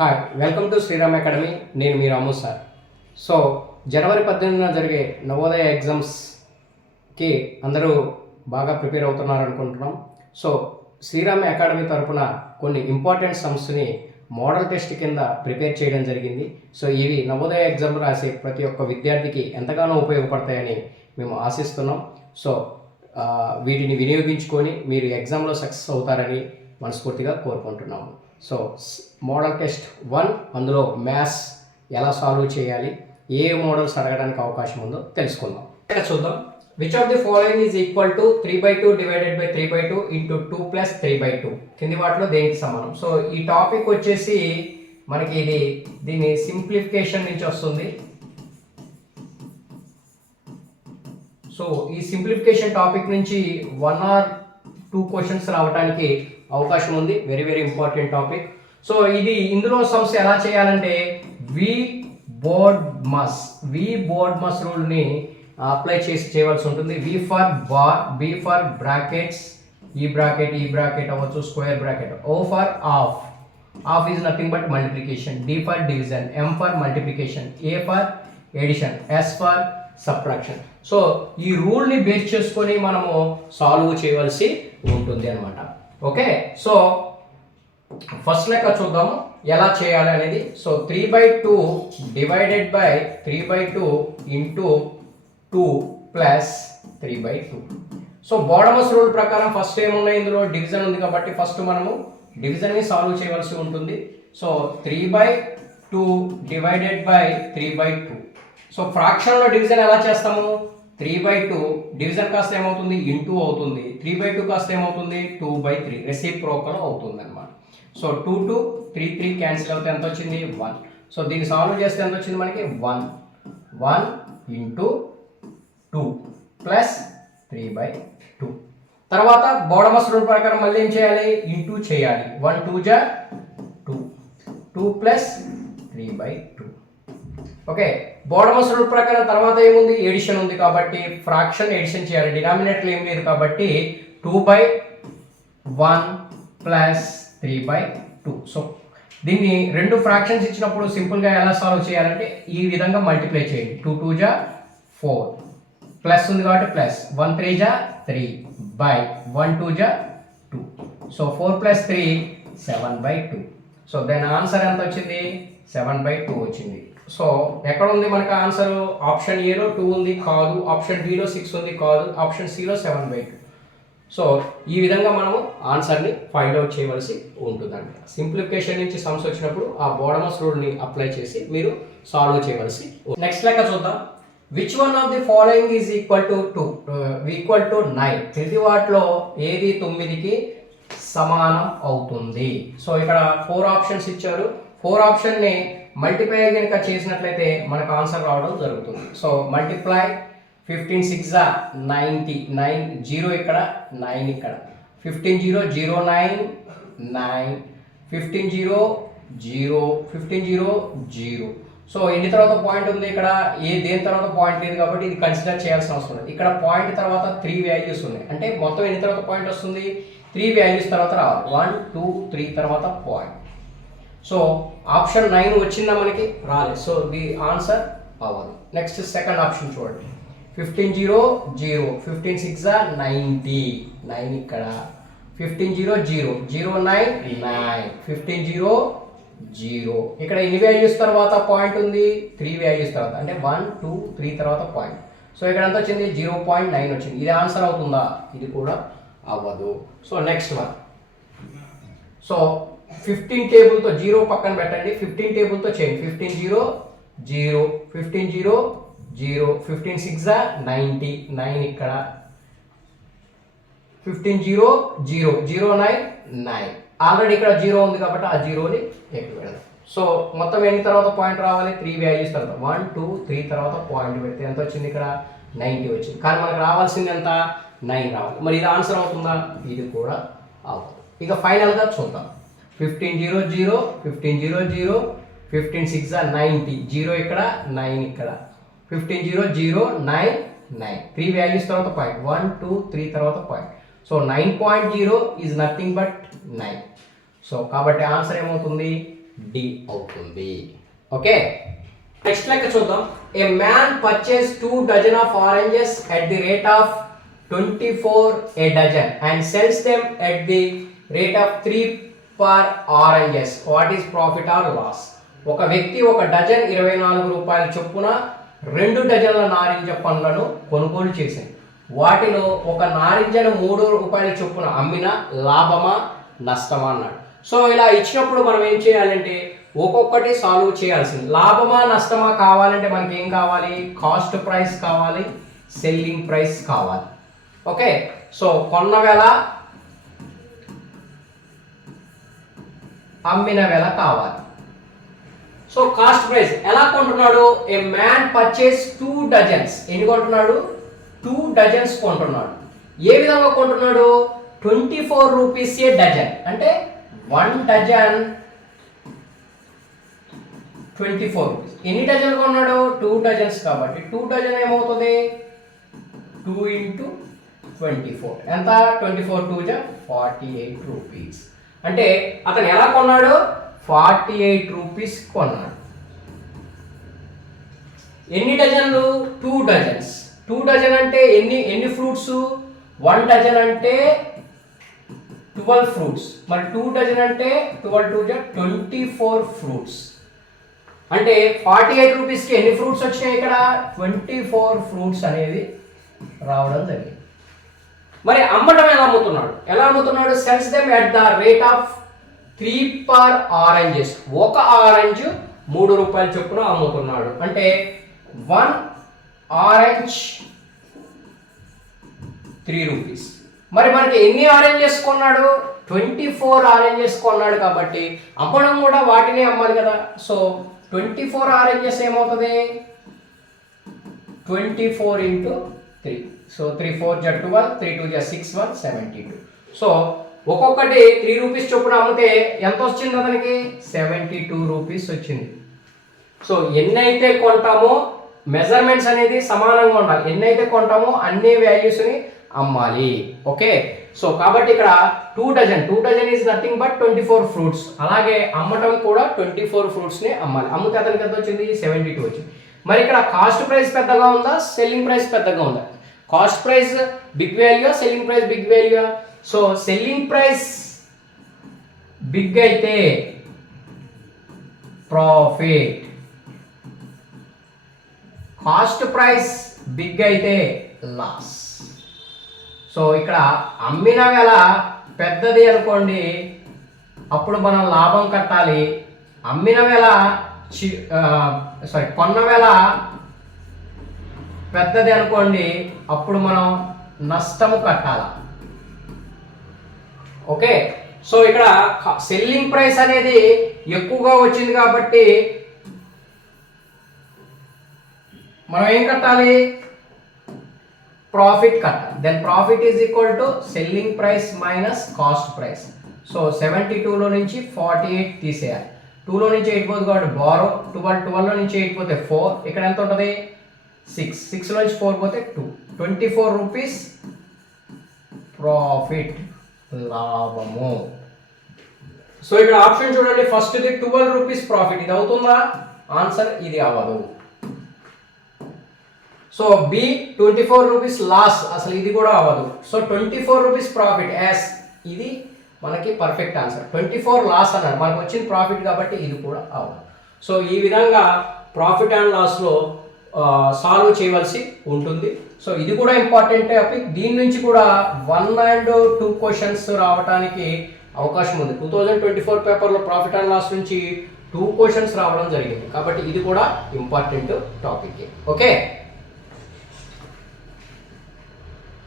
Hi, welcome to Sriram Academy. నేను మీ Ramu sir. So జనవరి 18న జరిగే నవోదయ ఎగ్జామ్స్కి అందరూ బాగా ప్రిపేర్ అవుతున్నారు అనుకుంటున్నాం. సో శ్రీరామ్ అకాడమీ తరఫున కొన్ని ఇంపార్టెంట్ సమ్స్ని మోడల్ టెస్ట్ కింద ప్రిపేర్ చేయడం జరిగింది. సో ఇవి నవోదయ ఎగ్జామ్ రాసే ప్రతి ఒక్క విద్యార్థికి ఎంతగానో ఉపయోగపడతాయని మేము ఆశిస్తున్నాం. సో వీటిని వినియోగించుకొని మీరు ఎగ్జామ్లో సక్సెస్ అవుతారని మనస్ఫూర్తిగా కోరుకుంటున్నాము. సో మోడల్ టెస్ట్ 1, అందులో మ్యాథ్స్ ఎలా సాల్వ్ చేయాలి, ఏ మోడల్స్ అడగడానికి అవకాశం ఉందో తెలుసుకుందాం. ఇక్కడ చూద్దాం. Which of the following is equal to 3/2 divided by 3/2 into 2 plus 3/2 కింది వాటిలో దేనికి సమానం. సో ఈ టాపిక్ వచ్చేసి మనకి దీని సింప్లిఫికేషన్ నుంచి వస్తుంది. సో ఈ సింప్లిఫికేషన్ టాపిక్ నుంచి 1 or 2 క్వశ్చన్స్ రావడానికి అవకాశం ఉంది. Very very important topic. So ఇందులో సమ్స్ ఎలా చేయాలంటే వి బోర్డ్ మస్ రూల్ని అప్లై చేయవలసి ఉంటుంది. V for bar, B for brackets, ఈ బ్రాకెట్ అవ్వచ్చు, square bracket. O for of is nothing but multiplication, D for division, M for multiplication, A for addition, S for subtraction. So ఈ రూల్ని base చేసుకొని మనము solve చేయవలసి ఉంటుంది అనమాట. Okay, so first లెక్క చూద్దాము ఎలా చేయాలి అనేది. So 3/2 divided by 3/2 into 2 plus 3/2. So BODMAS rule ప్రకారం ఫస్ట్ ఏమున్నాయి, ఇందులో డివిజన్ ఉంది కాబట్టి ఫస్ట్ మనము డివిజన్ని సాల్వ్ చేయవలసి ఉంటుంది. So 3/2 divided by 3/2. సో ఫ్రాక్షన్లో డివిజన్ ఎలా చేస్తాము, 3/2 డివిజన్ కాస్త ఏమవుతుంది, ఇంటూ అవుతుంది. 3/2 కాస్త ఏమవుతుంది, 2/3 రెసిప్రోకల్ అవుతుంది అనమాట. సో 2 2 3 3 క్యాన్సిల్ అవుతే ఎంత వచ్చింది, 1. సో దీన్ని సాల్వ్ చేస్తే ఎంత వచ్చింది మనకి, 1 ఇంటూ 2 ప్లస్ 3/2. తర్వాత బోర్డమస్ రూల్ ప్రకారం మళ్ళీ ఏం చేయాలి, ఇంటూ చేయాలి. 1 2 జా 2 ప్లస్ 3/2. ఓకే, బోర్డమస్ రూల్ ప్రకారం తర్వాత ఏముంది, ఎడిషన్ ఉంది కాబట్టి ఫ్రాక్షన్ ఎడిషన్ చేయాలి. డినామినేటర్ ఏం లేదు కాబట్టి 2/1 ప్లస్ 3/2. సో దీన్ని రెండు ఫ్రాక్షన్స్ ఇచ్చినప్పుడు సింపుల్గా ఎలా సాల్వ్ చేయాలంటే ఈ విధంగా మల్టిప్లై చేయండి. 2 2 జా 4 ప్లస్ ఉంది కాబట్టి ప్లస్, 1 3 జా 3 బై 1 2 జా 2. So 4 plus 3 7/2. సో దాని ఆన్సర్ ఎంత వచ్చింది, 7/2 వచ్చింది. సో ఎక్కడ ఉంది మనకు ఆన్సర్, ఆప్షన్ ఏలో 2 ఉంది కాదు, ఆప్షన్ బిలో 6 ఉంది కాదు, ఆప్షన్ సిలో 7/2. సో ఈ విధంగా మనము ఆన్సర్ని ఫైండ్ అవుట్ చేయవలసి ఉంటుందండి. సింప్లిఫికేషన్ నుంచి సమ్స్ వచ్చినప్పుడు ఆ బోర్డమస్ రూల్ని అప్లై చేసి మీరు సాల్వ్ చేయవలసి. నెక్స్ట్ లెక్క చూద్దాం. Which one of the following is equal to 9. క్రింది వాటిలో ఏది 9కి సమానం అవుతుంది. సో ఇక్కడ 4 ఆప్షన్స్ ఇచ్చారు. 4 ఆప్షన్ని మల్టిప్లై కనుక చేసినట్లయితే మనకు ఆన్సర్ రావడం జరుగుతుంది. సో మల్టిప్లై 15 6 90, 9 0 ఇక్కడ 9 ఇక్కడ, 15 0 0 9 9, 15 0 0 15 0 0. సో ఎన్ని తర్వాత పాయింట్ ఉంది ఇక్కడ, దేని తర్వాత పాయింట్ లేదు కాబట్టి ఇది కన్సిడర్ చేయాల్సిన అవసరం లేదు. ఇక్కడ పాయింట్ తర్వాత 3 వాల్యూస్ ఉన్నాయి అంటే మొత్తం ఎన్ని తర్వాత పాయింట్ వస్తుంది, 3 వాల్యూస్ తర్వాత రావాలి. 1 2 3 తర్వాత పాయింట్. సో ఆప్షన్ 9 వచ్చిందా మనకి, రాలేదు. సో ది ఆన్సర్ అవ్వదు. నెక్స్ట్ సెకండ్ ఆప్షన్ చూడండి. 15 0 0, 15 6 90, 9 ఇక్కడ, 15 0 0 0 9 9, 15 0 0. ఇక్కడ ఎన్ని వాల్యూస్ తర్వాత పాయింట్ ఉంది, 3 వాల్యూస్ తర్వాత అంటే 1 2 3 తర్వాత పాయింట్. సో ఇక్కడ ఎంత వచ్చింది, 0.9 వచ్చింది. ఇది ఆన్సర్ అవుతుందా, ఇది కూడా అవ్వదు. So next one. సో 15 టేబుల్తో 0 పక్కన పెట్టండి, 15 టేబుల్తో చేయండి. 15 0 0, 15 0 0, 15 6 90, 9 ఇక్కడ, 15 0 0 0 9 9. ఆల్రెడీ ఇక్కడ 0 ఉంది కాబట్టి ఆ 0ని ఎక్కువ పెడదాం. సో మొత్తం ఎన్ని తర్వాత పాయింట్ రావాలి, 3 వాల్యూస్ తర్వాత 1 2 3 తర్వాత పాయింట్ పెడితే ఎంత వచ్చింది, ఇక్కడ 90 వచ్చింది. కానీ మనకు రావాల్సింది ఎంత, 9 రావాలి. మరి ఇది ఆన్సర్ అవుతుందా, ఇది కూడా అవ్వదు. ఇక ఫైనల్గా చూద్దాం. 15 0 0, 15 0 0, 15 6 90, 0 ఇక్కడ 9 ఇక్కడ, 15 0 0 9 9, 3 వాల్యూస్ తర్వాత పాయింట్, 1 2 3 తర్వాత point. So 9.0 is nothing but 9. So కాబట్టి ఆన్సర్ ఏమవుతుంది, డి అవుతుంది. ఓకే, నెక్స్ట్ లెక్క చూద్దాం. A man purchase 2 dozen of oranges at the rate of 24 a dozen and sells them at the rate of 3 per oranges. What is profit or loss? ఒక వ్యక్తి ఒక dozen 24 రూపాయల చొప్పున 2 డజన్ల నారింజ పండ్లను కొనుగోలు చేసింది. వాటిలో ఒక నారింజను 3 రూపాయల చొప్పున అమ్మిన లాభమా నష్టమా అన్నాడు. సో ఇలా ఇచ్చినప్పుడు మనం ఏం చేయాలంటే ఒక్కొక్కటి సాల్వ్ చేయాల్సింది. లాభమా నష్టమా కావాలంటే మనకి ఏం కావాలి? కాస్ట్ ప్రైస్ కావాలి, సెల్లింగ్ ప్రైస్ కావాలి. ఓకే, సో కొన్న వెల అమ్మిన వెల కావాలి. సో కాస్ట్ ప్రైస్ ఎలా కొంటున్నాడు? A man purchase 2 dozens. ఎన్ని కొంటున్నాడు? 2 డజన్స్ కొంటున్నాడు. ఏ విధంగా కొంటున్నాడు? 24 రూపీస్ ఏ డజన్, అంటే 1 డజన్ 24 రూపీస్. ఎన్ని డజన్ కొన్నాడు? 2 డజన్స్ కాబట్టి 2 డజన్ ఏమవుతుంది? 2 ఇంటూ 24 ఎంత? 24 2 జా 48 రూపీస్. అంటే అతను ఎలా కొన్నాడు? 48 రూపీస్ కొన్నాడు. ఎన్ని డజన్లు? 2 డజన్స్. 2 డజన్ అంటే ఎన్ని ఫ్రూట్స్? 1 డజన్ అంటే 12 ఫ్రూట్స్. మరి 2 డజన్ అంటే 12 2 జా 24 ఫ్రూట్స్. అంటే 48 రూపీస్కి ఎన్ని ఫ్రూట్స్ వచ్చాయి? ఇక్కడ 24 ఫ్రూట్స్ అనేది రావడం జరిగింది. మరి అమ్మటం ఎలా అమ్ముతున్నాడు? Cells them at the rate of 3 per oranges. ఒక ఆరెంజ్ 3 రూపాయల చొప్పున అమ్ముతున్నాడు. అంటే 1 ఆరెంజ్ 3 రూపీస్. మరి మనకి ఎన్ని ఆరెంజెస్ కొన్నాడు? 24 ఆరెంజెస్ కొన్నాడు కాబట్టి అమ్మడం కూడా వాటినే అమ్మాలి కదా. సో 24 ఆరెంజెస్ ఏమవుతుంది? 24 ఇంటూ 3. సో 3 4 జా 12, 3 2 జా 6 1 72. సో ఒక్కొక్కటి 3 రూపీస్ చొప్పున అమ్మితే ఎంత వచ్చింది అతనికి? 72 రూపీస్ వచ్చింది. సో ఎన్నైతే కొంటామో మెజర్మెంట్స్ అనేది సమానంగా ఉండాలి. ఎన్నైతే కొంటామో అన్ని వాల్యూస్ని అమ్మాలి. ఓకే, సో కాబట్టి ఇక్కడ 2 dozen is nothing but 24 fruits. అలాగే అమ్మటం కూడా 24 ఫ్రూట్స్ని అమ్మాలి. అమ్మితే అతనికి ఎంత వచ్చింది? 72 వచ్చింది. మరి ఇక్కడ కాస్ట్ ప్రైస్ పెద్దగా ఉందా, సెల్లింగ్ ప్రైస్ పెద్దగా ఉందా? Cost price big value, selling price big value. So selling price big అయితే ప్రాఫిట్, కాస్ట్ ప్రైస్ బిగ్ అయితే లాస్. సో ఇక్కడ అమ్మిన వెల పెద్దది అనుకోండి, అప్పుడు మనం లాభం కట్టాలి. అమ్మిన వెల కొన్న వెల పెద్దది అనుకోండి, అప్పుడు మనం నష్టము కట్టాలి. ఓకే, సో ఇక్కడ సెల్లింగ్ ప్రైస్ అనేది ఎక్కువగా వచ్చింది కాబట్టి మనం ఏం కట్టాలి? ప్రాఫిట్ కట్టాలి. Then profit is equal to selling price minus cost price. So 72లో నుంచి 48 తీసేయాలి. 2లో నుంచి 8 పోతుంది కాబట్టి బారో. 12లో నుంచి 8 పోతే 4. ఇక్కడ ఎంత ఉంటుంది? 6. 6లో నుంచి 4 పోతే 2. 24 రూపీస్ ప్రాఫిట్, లాభము. సో ఇక్కడ ఆప్షన్ చూడండి, ఫస్ట్ ఇది 12 రూపీస్ ప్రాఫిట్. ఇది అవుతుందా? ఆన్సర్ ఇది అవ్వదు. సో బి 24 రూపీస్ లాస్, అసలు ఇది కూడా అవ్వదు. సో 24 రూపీస్ ప్రాఫిట్ యాస్, ఇది మనకి పర్ఫెక్ట్ ఆన్సర్. 24 లాస్ అన్నారు, మనకు వచ్చిన ప్రాఫిట్ కాబట్టి ఇది కూడా అవ్వదు. సో ఈ విధంగా ప్రాఫిట్ అండ్ లాస్లో సాల్వ్ చేయవలసి ఉంటుంది. సో ఇది కూడా ఇంపార్టెంట్ టాపిక్. దీని నుంచి కూడా 1 and 2 క్వశ్చన్స్ రావడానికి అవకాశం ఉంది. 2024 పేపర్లో ప్రాఫిట్ అండ్ లాస్ నుంచి 2 క్వశ్చన్స్ రావడం జరిగింది కాబట్టి ఇది కూడా important topic. Okay,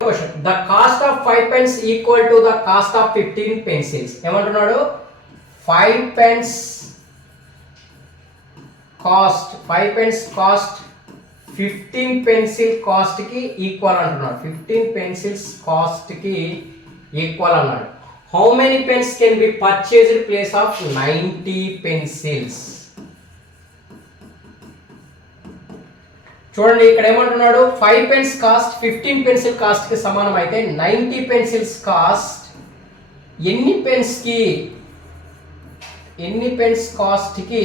question, the cost of 5 pence equal to the cost of 15 pencils. ఏమంటున్నాడు? 5 pence కాస్ట్ 15 పెన్సిల్ కాస్ట్ కి ఈక్వల్ అంటున్నాడు. 15 పెన్సిల్స్ కాస్ట్ కి ఈక్వల్ అన్నాడు. How many pens can be purchased place of 90 pencils? చూడండి ఇక్కడ ఏమంటున్నాడు? 5 pence cost 15 pencil cost కి సమానం అయితే 90 పెన్సిల్స్ కాస్ట్ ఎన్ని పెన్స్ కి ఎన్ని పెన్స్ కాస్ట్కి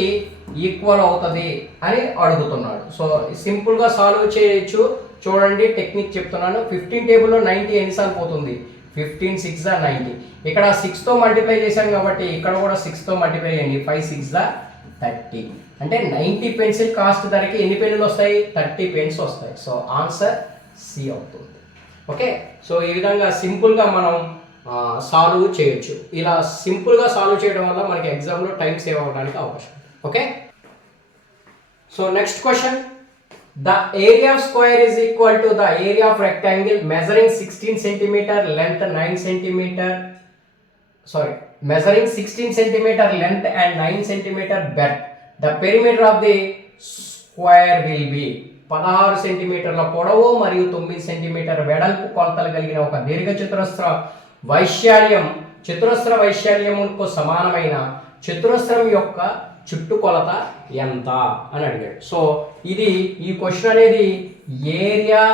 ఈక్వల్ అవుతుంది అని అడుగుతున్నాడు. సో సింపుల్గా సాల్వ్ చేయొచ్చు. చూడండి టెక్నిక్ చెప్తున్నాను. 15 టేబుల్లో 90 ఎన్నిసార్లు పోతుంది? 15 6 90. ఇక్కడ 6తో మల్టిప్లై చేశాను కాబట్టి ఇక్కడ కూడా 6తో మల్టిప్లై చేయండి. 5 6 30. అంటే 90 పెన్సిల్ కాస్ట్ ధరకి ఎన్ని పెన్నులు వస్తాయి? 30 పెన్స్ వస్తాయి. సో ఆన్సర్ సి అవుతుంది. ఓకే, సో ఈ విధంగా సింపుల్గా మనం సాల్వ్ చేయొచ్చు. ఇలా సింపుల్గా సాల్వ్ చేయడం వల్ల మనకి ఎగ్జామ్లో టైం సేవ్ అవ్వడానికి అవకాశం. Okay, so next question. The area of square is equal to the area of rectangle measuring 16 cm, length 9 cm. Measuring 16 cm length and 9 cm breadth. The perimeter of the square will be 16 సెంటీమీటర్ల పొడవు మరియు 9 centimetre వెడల్పు కొలతలు కలిగిన ఒక దీర్ఘచతురస్ర వైశాల్యముకు సమానమైన చతురస్రం యొక్క చుట్టుకొలత ఎంత అని అడిగాడు. సో ఈ క్వశ్చన్ అనేది ఏరియా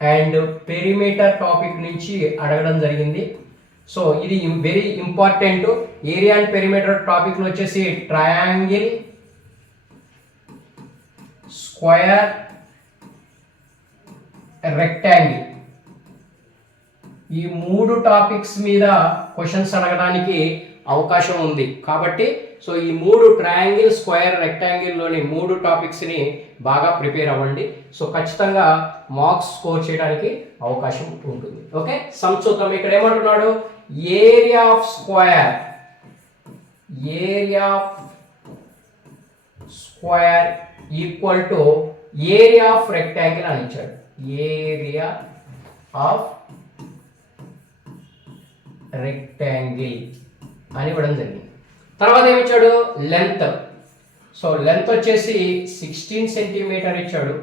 అండ్ పెరిమీటర్ టాపిక్ నుంచి అడగడం జరిగింది. సో ఇది very important. Area and perimeter టాపిక్లో వచ్చేసి ట్రయాంగిల్, స్క్వేర్, రెక్టాంగిల్ ఈ 3 టాపిక్స్ మీద క్వశ్చన్స్ అడగడానికి అవకాశం ఉంది. కాబట్టి సో ఈ 3 ట్రయాంగిల్, స్క్వేర్, రెక్టాంగిల్లోని 3 టాపిక్స్ని బాగా ప్రిపేర్ అవ్వండి. సో ఖచ్చితంగా మార్క్స్ స్కోర్ చేయడానికి అవకాశం ఉంటుంది. ఓకే, సమ్ చూద్దాం. ఇక్కడ ఏమంటున్నాడు? Area of square equal to area of rectangle అని ఇచ్చాడు. ఏరియా ఆఫ్ రెక్టాంగిల్ అని ఇవ్వడం జరిగింది. తర్వాత ఏమిచ్చాడు? లెంత్. సో లెంత్ వచ్చేసి 16 సెంటీమీటర్ ఇచ్చాడు.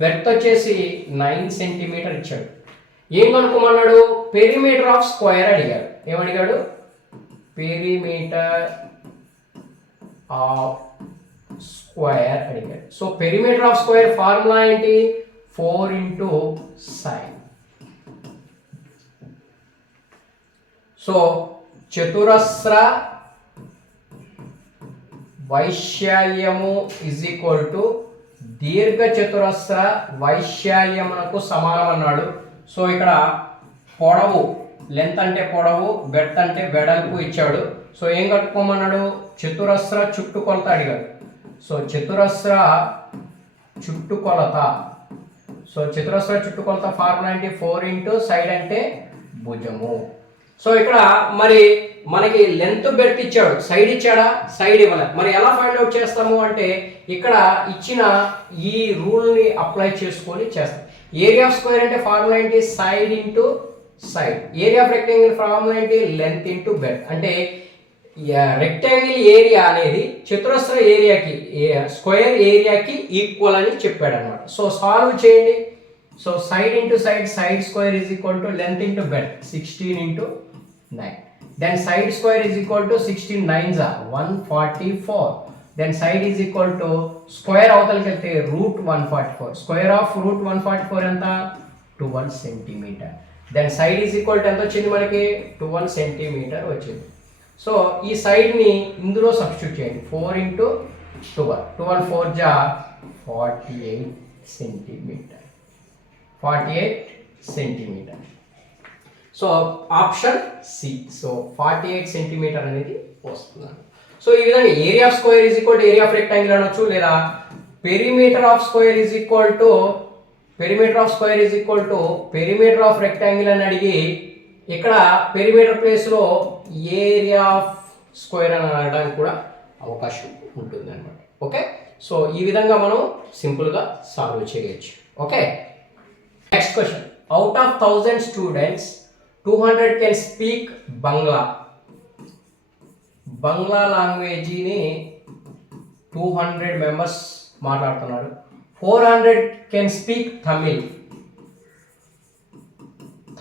బెర్త్ వచ్చేసి 9 సెంటీమీటర్ ఇచ్చాడు. ఏం కనుక్కోమన్నాడు? పెరిమీటర్ ఆఫ్ స్క్వేర్ అడిగాడు. ఏమడిగాడు? పెరిమీటర్ ఆఫ్ స్క్వేర్ అడిగాడు. So perimeter of square formula ఏంటి? 4 × sin. సో చతురస్ర వైశాల్యము ఇజ్ ఈక్వల్ టు దీర్ఘ చతురస్ర వైశాల్యమునకు సమానం అన్నాడు. సో ఇక్కడ పొడవు, లెంత్ అంటే పొడవు, బెర్త్ అంటే వెడల్పు ఇచ్చాడు. సో ఏం కట్టుకోమన్నాడు? చతురస్ర చుట్టుకొలత అడిగాడు. సో చతురస్ర చుట్టుకొలత. సో చతురస్ర చుట్టుకొలత ఫార్ములా ఏంటి? 4 × సైడ్ అంటే భుజము. సో ఇక్కడ మరి మనకి లెంత్ బెర్త్ ఇచ్చాడు, సైడ్ ఇచ్చాడా? సైడ్ ఇవ్వలేదు. మరి ఎలా ఫైండ్ అవుట్ చేస్తాము అంటే ఇక్కడ ఇచ్చిన ఈ రూల్ని అప్లై చేసుకొని చేస్తాం. ఏరియా ఆఫ్ స్క్వేర్ అంటే ఫార్ములా ఏంటి? Side into side. Area of rectangle formula ఏంటి? Length into breadth. అంటే రెక్టాంగిల్ ఏరియా అనేది చతురస్ర ఏరియాకి, స్క్వేర్ ఏరియాకి ఈక్వల్ అని చెప్పాడు అనమాట. సో సాల్వ్ చేయండి. So side into side, side square is equal to length into breadth 16 × 9. Then side square is equal to 16 9s are 144. Then side is equal to square అవతలకి వెళ్తే √144. Square of √144 ఎంత? 12 centimeter. Then side is equal to ఎంత వచ్చింది మనకి? 12 centimeter వచ్చింది. So ఈ సైడ్ని ఇందులో substitute చేయండి. 4 × 12. 12 4 జా 48 centimeter. 48 centimeter. So option C. So 48 centimetre అనేది వస్తుంది. సో ఈ విధంగా area of square is equal to area of rectangle అనొచ్చు, లేదా perimeter of square is equal to perimeter of rectangle అని అడిగి ఇక్కడ పెరిమీటర్ ప్లేస్లో ఏరియా ఆఫ్ స్క్వేర్ అని అనడానికి కూడా అవకాశం ఉంటుంది అనమాట. ఓకే, సో ఈ విధంగా మనం సింపుల్గా సాల్వ్ చేయొచ్చు. Okay, next question. Out of 1000 students 200 can speak Bangla లాంగ్వేజీని 200 మెంబర్స్ మాట్లాడుతున్నారు. 400 కెన్ స్పీక్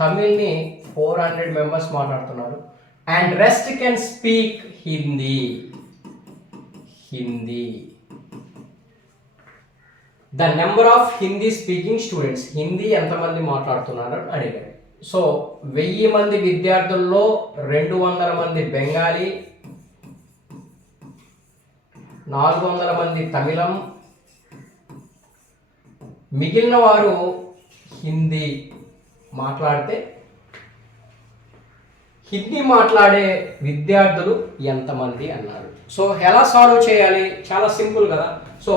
తమిళ్ని 400 మెంబర్స్ మాట్లాడుతున్నారు. And rest can speak Hindi. The number of Hindi speaking students. Hindi ఎంతమంది మాట్లాడుతున్నారు అడిగాడు. సో 1000 మంది విద్యార్థుల్లో 200 మంది బెంగాలీ, 400 మంది తమిళం, మిగిలిన వారు హిందీ మాట్లాడితే హిందీ మాట్లాడే విద్యార్థులు ఎంతమంది అన్నారు. సో ఎలా సాల్వ్ చేయాలి, చాలా సింపుల్ కదా. సో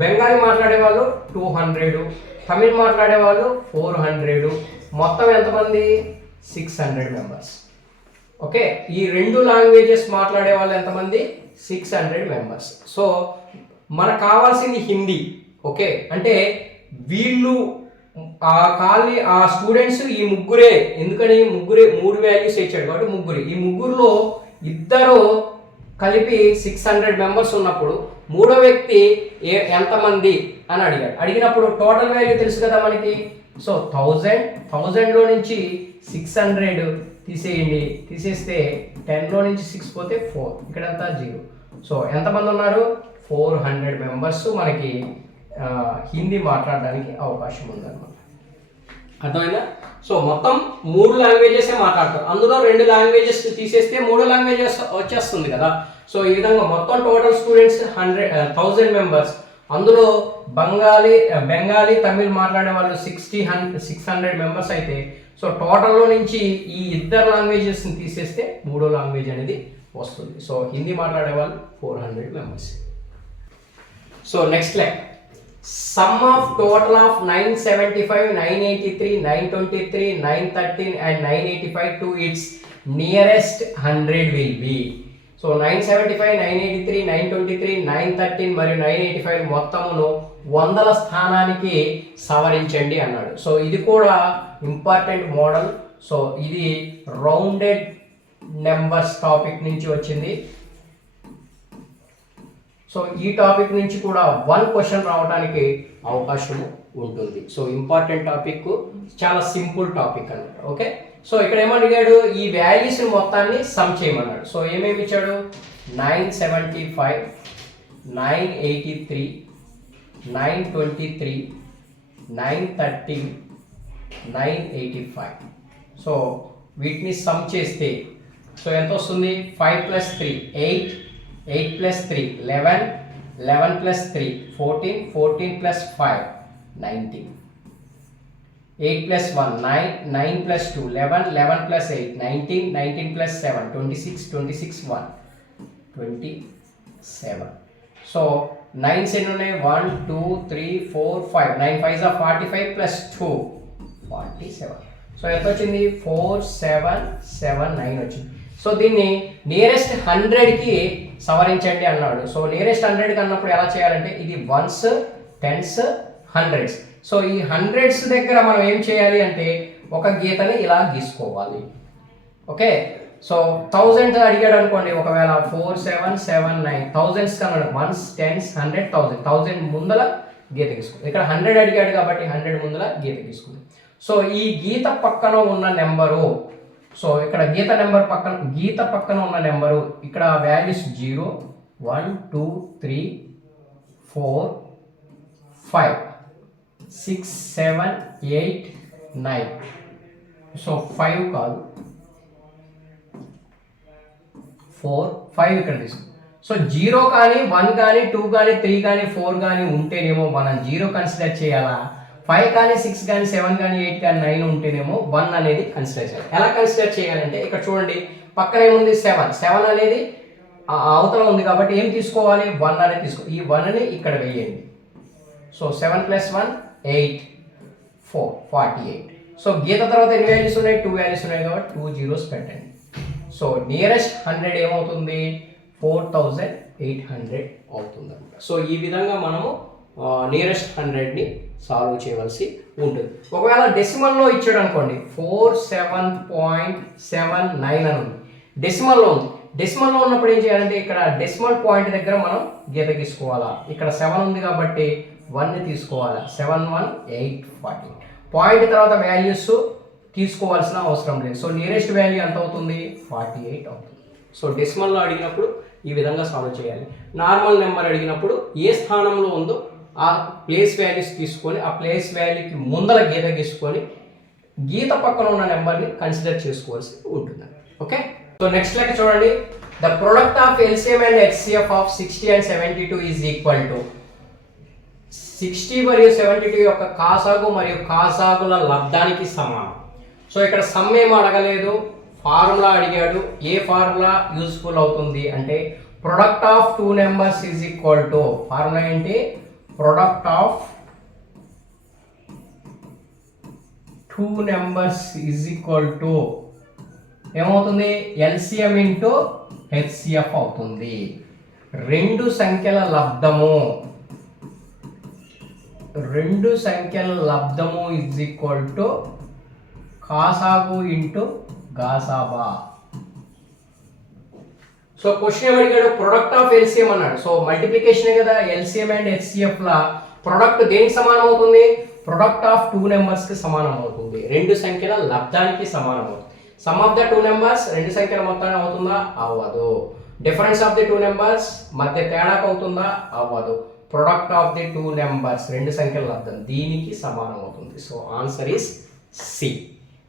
బెంగాలీ మాట్లాడే వాళ్ళు 200, తమిళ్ మాట్లాడే వాళ్ళు 400, మొత్తం ఎంతమంది 600 మెంబర్స్. ఓకే, ఈ 2 లాంగ్వేజెస్ మాట్లాడే వాళ్ళు ఎంతమంది 600 మెంబర్స్. సో మనకు కావాల్సింది హిందీ. ఓకే, అంటే వీళ్ళు ఆ స్టూడెంట్స్ ఈ ముగ్గురే, ఎందుకని ముగ్గురే 3 వాల్యూస్ ఇచ్చాడు కాబట్టి ముగ్గురు, ఈ ముగ్గురులో ఇద్దరు కలిపి 600 మెంబర్స్ ఉన్నప్పుడు మూడో వ్యక్తి ఎంతమంది అని అడిగినప్పుడు టోటల్ వాల్యూ తెలుసు కదా మనకి. సో 1000లో నుంచి 600 తీసేయండి, తీసేస్తే 10లో నుంచి 6 పోతే 4, ఇక్కడంతా 0. సో ఎంతమంది ఉన్నారు 400 మెంబర్స్ మనకి హిందీ మాట్లాడడానికి అవకాశం ఉందన్నమాట. అర్థమైందా. సో మొత్తం 3 లాంగ్వేజెస్ మాట్లాడతారు, అందులో 2 లాంగ్వేజెస్ తీసేస్తే 3 లాంగ్వేజెస్ వచ్చేస్తుంది కదా. సో ఈ విధంగా మొత్తం టోటల్ స్టూడెంట్స్ 1000 మెంబర్స్, అందులో బెంగాలీ తమిళ్ మాట్లాడే వాళ్ళు 600 మెంబర్స్ అయితే, సో టోటల్లో నుంచి ఈ ఇద్దరు లాంగ్వేజెస్ని తీసేస్తే 3వ లాంగ్వేజ్ అనేది వస్తుంది. సో హిందీ మాట్లాడే వాళ్ళు 400 మెంబర్స్. సో నెక్స్ట్ లెక్క, sum of total of 975, 983, 923, 913 and 985 to its nearest 100 will be. So 975, 983, 923, 913 మరియు 985 మొత్తమును 100ల స్థానానికి సవరించండి అన్నాడు. సో ఇది కూడా ఇంపార్టెంట్ మోడల్. సో ఇది రౌండెడ్ నెంబర్స్ టాపిక్ నుంచి వచ్చింది. సో ఈ టాపిక్ నుంచి కూడా 1 క్వశ్చన్ రావడానికి అవకాశం ఉంటుంది. సో ఇంపార్టెంట్ టాపిక్, చాలా సింపుల్ టాపిక్ అన్నమాట. ఓకే, సో ఇక్కడ ఏమడిగాడు, ఈ వాల్యూస్ మొత్తాన్ని సమ్ చేయమన్నాడు. సో ఏమేమి ఇచ్చాడు, 975, 983, 923, 913, 985. సో వీటిని సమ్ చేస్తే సో ఎంత వస్తుంది, 5 + 3 8, 8 + 3 11, 11 + 3 14, 14 + 5 19, 8 + 1 9, 9 + 2 11, 11 + 8 19, 19 + 7 26, 26 1 27. సో 9s ఎన్ని ఉన్నాయి, 1 2 3 4 5, 9 5s are 45 + 2 47. సో ఎంత వచ్చింది, 4779 వచ్చింది. సో దీన్ని నియరెస్ట్ 100కి సవరించండి అన్నాడు. సో నియరెస్ట్ 100కి అన్నప్పుడు ఎలా చేయాలంటే, ఇది 1s 10s 100s. సో ఈ 100s దగ్గర మనం ఏం చేయాలి అంటే ఒక గీతని ఇలా గీసుకోవాలి. ఓకే, సో 1000 అడిగాడు అనుకోండి, ఒకవేళ 4779 1000s కన్నా 1s 10s 100 1000 ముందల గీత గీసుకోండి. ఇక్కడ 100 అడిగాడు కాబట్టి 100 ముందల గీత గీసుకోండి. సో ఈ గీత పక్కన ఉన్న నెంబరు, సో ఇక్కడ గీత పక్కన ఉన్న నెంబరు, ఇక్కడ వాల్యూస్ 0 1 2 3 4 5 6 7 8 9. సో 5 కాదు 4 5 ఇక్కడ తీసుకో. సో 0 కానీ 1 కానీ 2 కానీ 3 కానీ 4 కానీ ఉంటేనేమో మనం 0 కన్సిడర్ చేయాలా, 5 కానీ 6 కానీ 7 కానీ 8 కానీ 9 ఉంటేనేమో 1 అనేది కన్సిడర్ చేయాలి. ఎలా కన్సిడర్ చేయాలంటే ఇక్కడ చూడండి, పక్కన ఏముంది 7 అనేది అవతల ఉంది కాబట్టి ఏం తీసుకోవాలి, 1 అనేది తీసుకోవాలి. ఈ 1ని ఇక్కడ వేయండి. సో 7 + 1 8 4 48. సో గీత తర్వాత ఎన్ని వాల్యూస్ ఉన్నాయి, 2 వాల్యూస్ ఉన్నాయి కాబట్టి 2 zeros పెట్టండి. సో నియరెస్ట్ 100 ఏమవుతుంది, 4800 అవుతుంది అనమాట. సో ఈ విధంగా మనము నియరెస్ట్ 100ని సాల్వ్ చేయవలసి ఉంటుంది. ఒకవేళ డెసిమల్లో ఇచ్చాడు అనుకోండి, 47.79 అని ఉంది, డెసిమల్లో ఉంది. డెసిమల్లో ఉన్నప్పుడు ఏం చేయాలంటే ఇక్కడ డెసిమల్ పాయింట్ దగ్గర మనం గీత గీసుకోవాలా. ఇక్కడ 7 ఉంది కాబట్టి 1ని తీసుకోవాలా, 7 1 8 40. పాయింట్ తర్వాత వాల్యూస్ తీసుకోవాల్సిన అవసరం లేదు. సో నియరెస్ట్ వాల్యూ ఎంత అవుతుంది, 48 అవుతుంది. సో డెసిమల్లో అడిగినప్పుడు ఈ విధంగా సాల్వ్ చేయాలి. నార్మల్ నెంబర్ అడిగినప్పుడు ఏ స్థానంలో ఉందో ఆ ప్లేస్ వాల్యూస్ తీసుకొని ఆ ప్లేస్ వాల్యూకి ముందల గీత గీసుకొని గీత పక్కన ఉన్న నెంబర్ని కన్సిడర్ చేసుకోవాల్సి ఉంటుంది. ఓకే, సో నెక్స్ట్ లెక్క చూడండి, the product of LCM and HCF of 60 and 72 is equal to 60 మరియు 72 యొక్క కాసాగు మరియు కాసాగుల లబ్ధానికి సమానం. సో ఇక్కడ సమ్ ఏం అడగలేదు, ఫార్ములా అడిగాడు. ఏ ఫార్ములా యూస్ఫుల్ అవుతుంది అంటే product of two numbers is equal to, formula ఏంటి, product of two numbers is equal to ఏమవుతుంది, ఎల్సిఎం ఇంటూ హెచ్సిఎఫ్ అవుతుంది. రెండు సంఖ్యల లబ్ధము ఈజ్ ఈక్వల్ టు కాసాగు ఇంటూ గాసాబా. సో క్వశ్చన్ ఏమడిగాడు, ప్రొడక్ట్ ఆఫ్ ఎల్సిఎం అన్నాడు. సో మల్టిప్లికేషన్ కదా, ఎల్సిఎం అండ్ హెచ్సిఎఫ్ లా ప్రొడక్ట్ దేనికి సమానం అవుతుంది, ప్రొడక్ట్ ఆఫ్ టూ నెంబర్స్ కి సమానం అవుతుంది, రెండు సంఖ్యల లబ్ధానికి సమానం అవుతుంది. Sum of the two numbers రెండు సంఖ్యల మొత్తాన్ని అవుతుందా, అవ్వదు. Difference of the two numbers మధ్య తేడాకు అవుతుందా, అవ్వదు. Product of the two numbers రెండు సంఖ్యల లబ్ధం దీనికి సమానం అవుతుంది. So answer is C.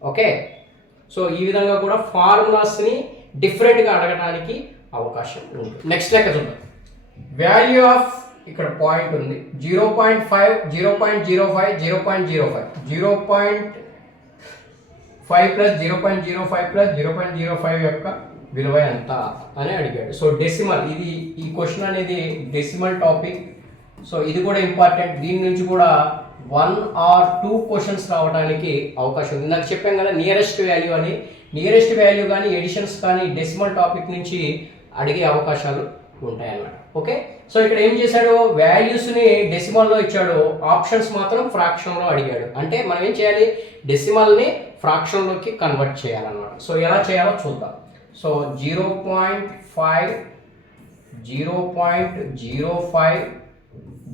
Okay, so ఈ విధంగా కూడా ఫార్ములాస్ని డిఫరెంట్గా అడగడానికి అవకాశం ఉంది. నెక్స్ట్ లెక్క చూద్దాం. వాల్యూ ఆఫ్, ఇక్కడ పాయింట్ ఉంది 0.5, 0.05, 0.05, 0.5 ప్లస్ 0.05 ప్లస్ 0.05 యొక్క విలువ ఎంత అని అడిగాడు. సో డెసిమల్, ఇది ఈ క్వశ్చన్ అనేది డెసిమల్ టాపిక్. సో ఇది కూడా ఇంపార్టెంట్. దీని నుంచి కూడా 1 or 2 క్వశ్చన్స్ రావడానికి అవకాశం ఉంది. నాకు చెప్పాం కదా నియరెస్ట్ వాల్యూ అని, నియరెస్ట్ వాల్యూ కానీ ఎడిషన్స్ కానీ డెసిమల్ టాపిక్ నుంచి అడిగే అవకాశాలు ఉంటాయి అన్నమాట. ఓకే, సో ఇక్కడ ఏం చేశాడు, వాల్యూస్ని డెసిమల్లో ఇచ్చాడు, ఆప్షన్స్ మాత్రం ఫ్రాక్షన్లో అడిగాడు. అంటే మనం ఏం చేయాలి, డెసిమల్ని ఫ్రాక్షన్లోకి కన్వర్ట్ చేయాలన్నమాట. సో ఎలా చేయాలో చూద్దాం. సో 0.5, 0.05,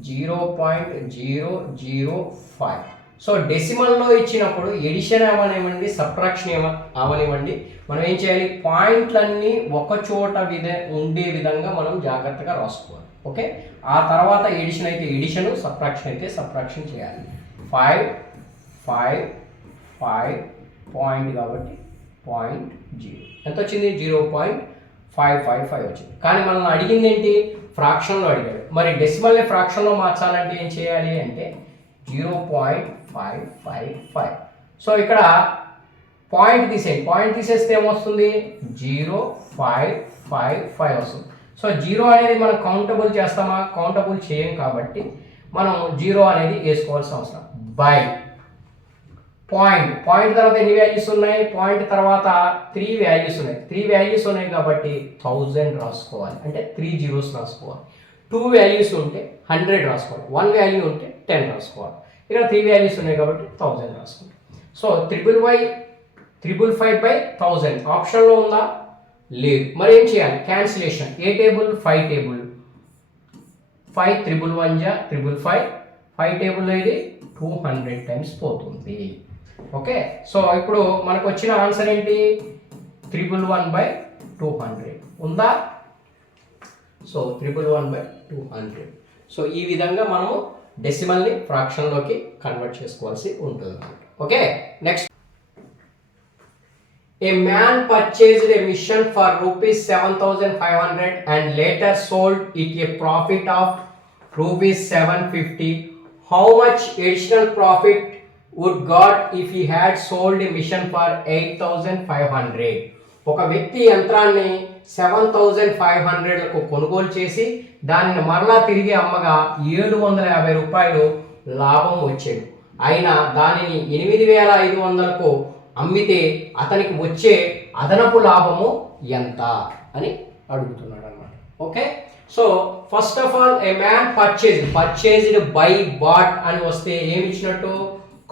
0.005. సో డెసిమల్లో ఇచ్చినప్పుడు ఎడిషన్ అవనివ్వండి, సబ్ట్రాక్షన్ అవనివ్వండి, మనం ఏం చేయాలి, పాయింట్లన్నీ ఒక చోట ఉండే విధంగా మనం జాగ్రత్తగా రాసుకోవాలి. ఓకే, ఆ తర్వాత ఎడిషన్ అయితే ఎడిషన్, సబ్ట్రాక్షన్ అయితే సబ్ట్రాక్షన్ చేయాలి. 5, 5, 5 పాయింట్ కాబట్టి 0.0 ఎంత వచ్చింది, 0.555 వచ్చింది. కానీ మనం అడిగింది ఏంటి, ఫ్రాక్షన్లో అడిగాడు. మరి డెసిమల్ని ఫ్రాక్షన్లో మార్చాలంటే ఏం చేయాలి అంటే 0.555. సో ఇక్కడ పాయింట్ తీసేయండి, పాయింట్ తీసేస్తే ఏమొస్తుంది, 0.555 వస్తుంది. సో 0 అనేది మనం కౌంటబుల్ చేస్తామా, కౌంటబుల్ చేయం కాబట్టి మనం 0 అనేది వేసుకోవాల్సిన అవసరం. బై పాయింట్, పాయింట్ తర్వాత ఎన్ని వాల్యూస్ ఉన్నాయి, పాయింట్ తర్వాత 3 వాల్యూస్ ఉన్నాయి, 3 వాల్యూస్ ఉన్నాయి కాబట్టి 1000 రాసుకోవాలి, అంటే 3 zeros రాసుకోవాలి. 2 వాల్యూస్ ఉంటే 100 రాసుకోవాలి, 1 వాల్యూ ఉంటే 10 రాసుకోవాలి. ఇక్కడ 3 వాల్యూస్ ఉన్నాయి కాబట్టి 1000 రాసుకోవాలి. సో 555/1000 ఆప్షన్లో ఉందా, లేదు. మరి ఏం చేయాలి, క్యాన్సిలేషన్. ఏ టేబుల్, 5 టేబుల్, 5 311 జా 555, 5 టేబుల్లో ఇది 200 టైమ్స్ పోతుంది. ఓకే, సో ఇప్పుడు మనకు వచ్చిన ఆన్సర్ ఏంటి, 311/200 ఉందా. సో 311/200. సో ఈ విధంగా మనము డెసిమల్ని ఫ్రాక్షన్లోకి కన్వర్ట్ చేసుకోవాల్సి ఉంటుంది. Okay, next. A man purchased a mission for rupees 7,500 and later sold it a profit of rupees 750. How much additional profit would got if he had sold a mission for 8,500? ఒక వ్యక్తి యంత్రాన్ని 7,500కు కొనుగోలు చేసి దానిని మరలా తిరిగి అమ్మగా 750 రూపాయలు లాభం వచ్చేది. అయినా దానిని 8,500కు అమ్మితే అతనికి వచ్చే అదనపు లాభము ఎంత అని అడుగుతున్నాడు అన్నమాట. Okay, so first of all A man purchased by bat అని వస్తే ఏమి ఇచ్చినట్టు,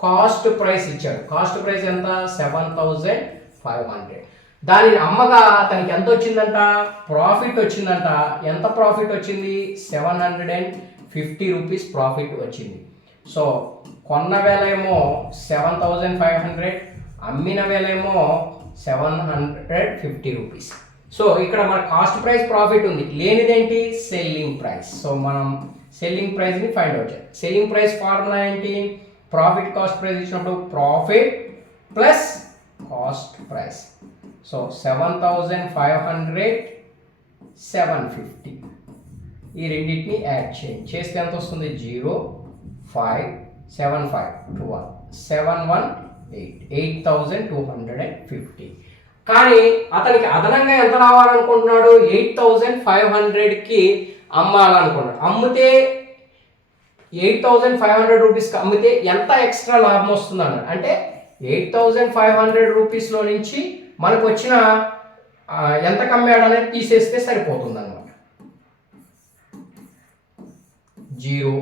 కాస్ట్ ప్రైస్ ఇచ్చాడు. కాస్ట్ ప్రైస్ ఎంత, 7,500. దానిని అమ్మగా అతనికి ఎంత వచ్చిందంట, ప్రాఫిట్ వచ్చిందంట. ఎంత ప్రాఫిట్ వచ్చింది, 750 రూపీస్ ప్రాఫిట్ వచ్చింది. సో కొన్న వేళ ఏమో 7,500, అమ్మిన వేళ ఏమో 750 రూపీస్. సో ఇక్కడ మన కాస్ట్ ప్రైస్ ప్రాఫిట్ ఉంది, లేనిదేంటి, సెల్లింగ్ ప్రైస్. సో మనం సెల్లింగ్ ప్రైస్ని ఫైండ్ అవుట్ చేయాలి. సెల్లింగ్ ప్రైస్ ఫార్ములా ఏంటి, ప్రాఫిట్ కాస్ట్ ప్రైస్ ఇచ్చినప్పుడు profit plus cost price. So 7,500 750. ఈ రెండింటిని యాడ్ చేయండి. చేస్తే ఎంత వస్తుంది? 0 5 7 5 12 7 1 8 8250. కానీ అతనికి అదనంగా ఎంత రావాలనుకుంటున్నాడు? 8500కి అమ్మాలనుకున్నాడు. అమ్మితే 8500 రూపీస్కి అమ్మితే ఎంత ఎక్స్ట్రా లాభం వస్తుంది అన్నాడు. అంటే 8500 రూపీస్లో నుంచి మనకు వచ్చిన ఎంత కమ్మాడు అనేది తీసేస్తే సరిపోతుంది అనమాట. 0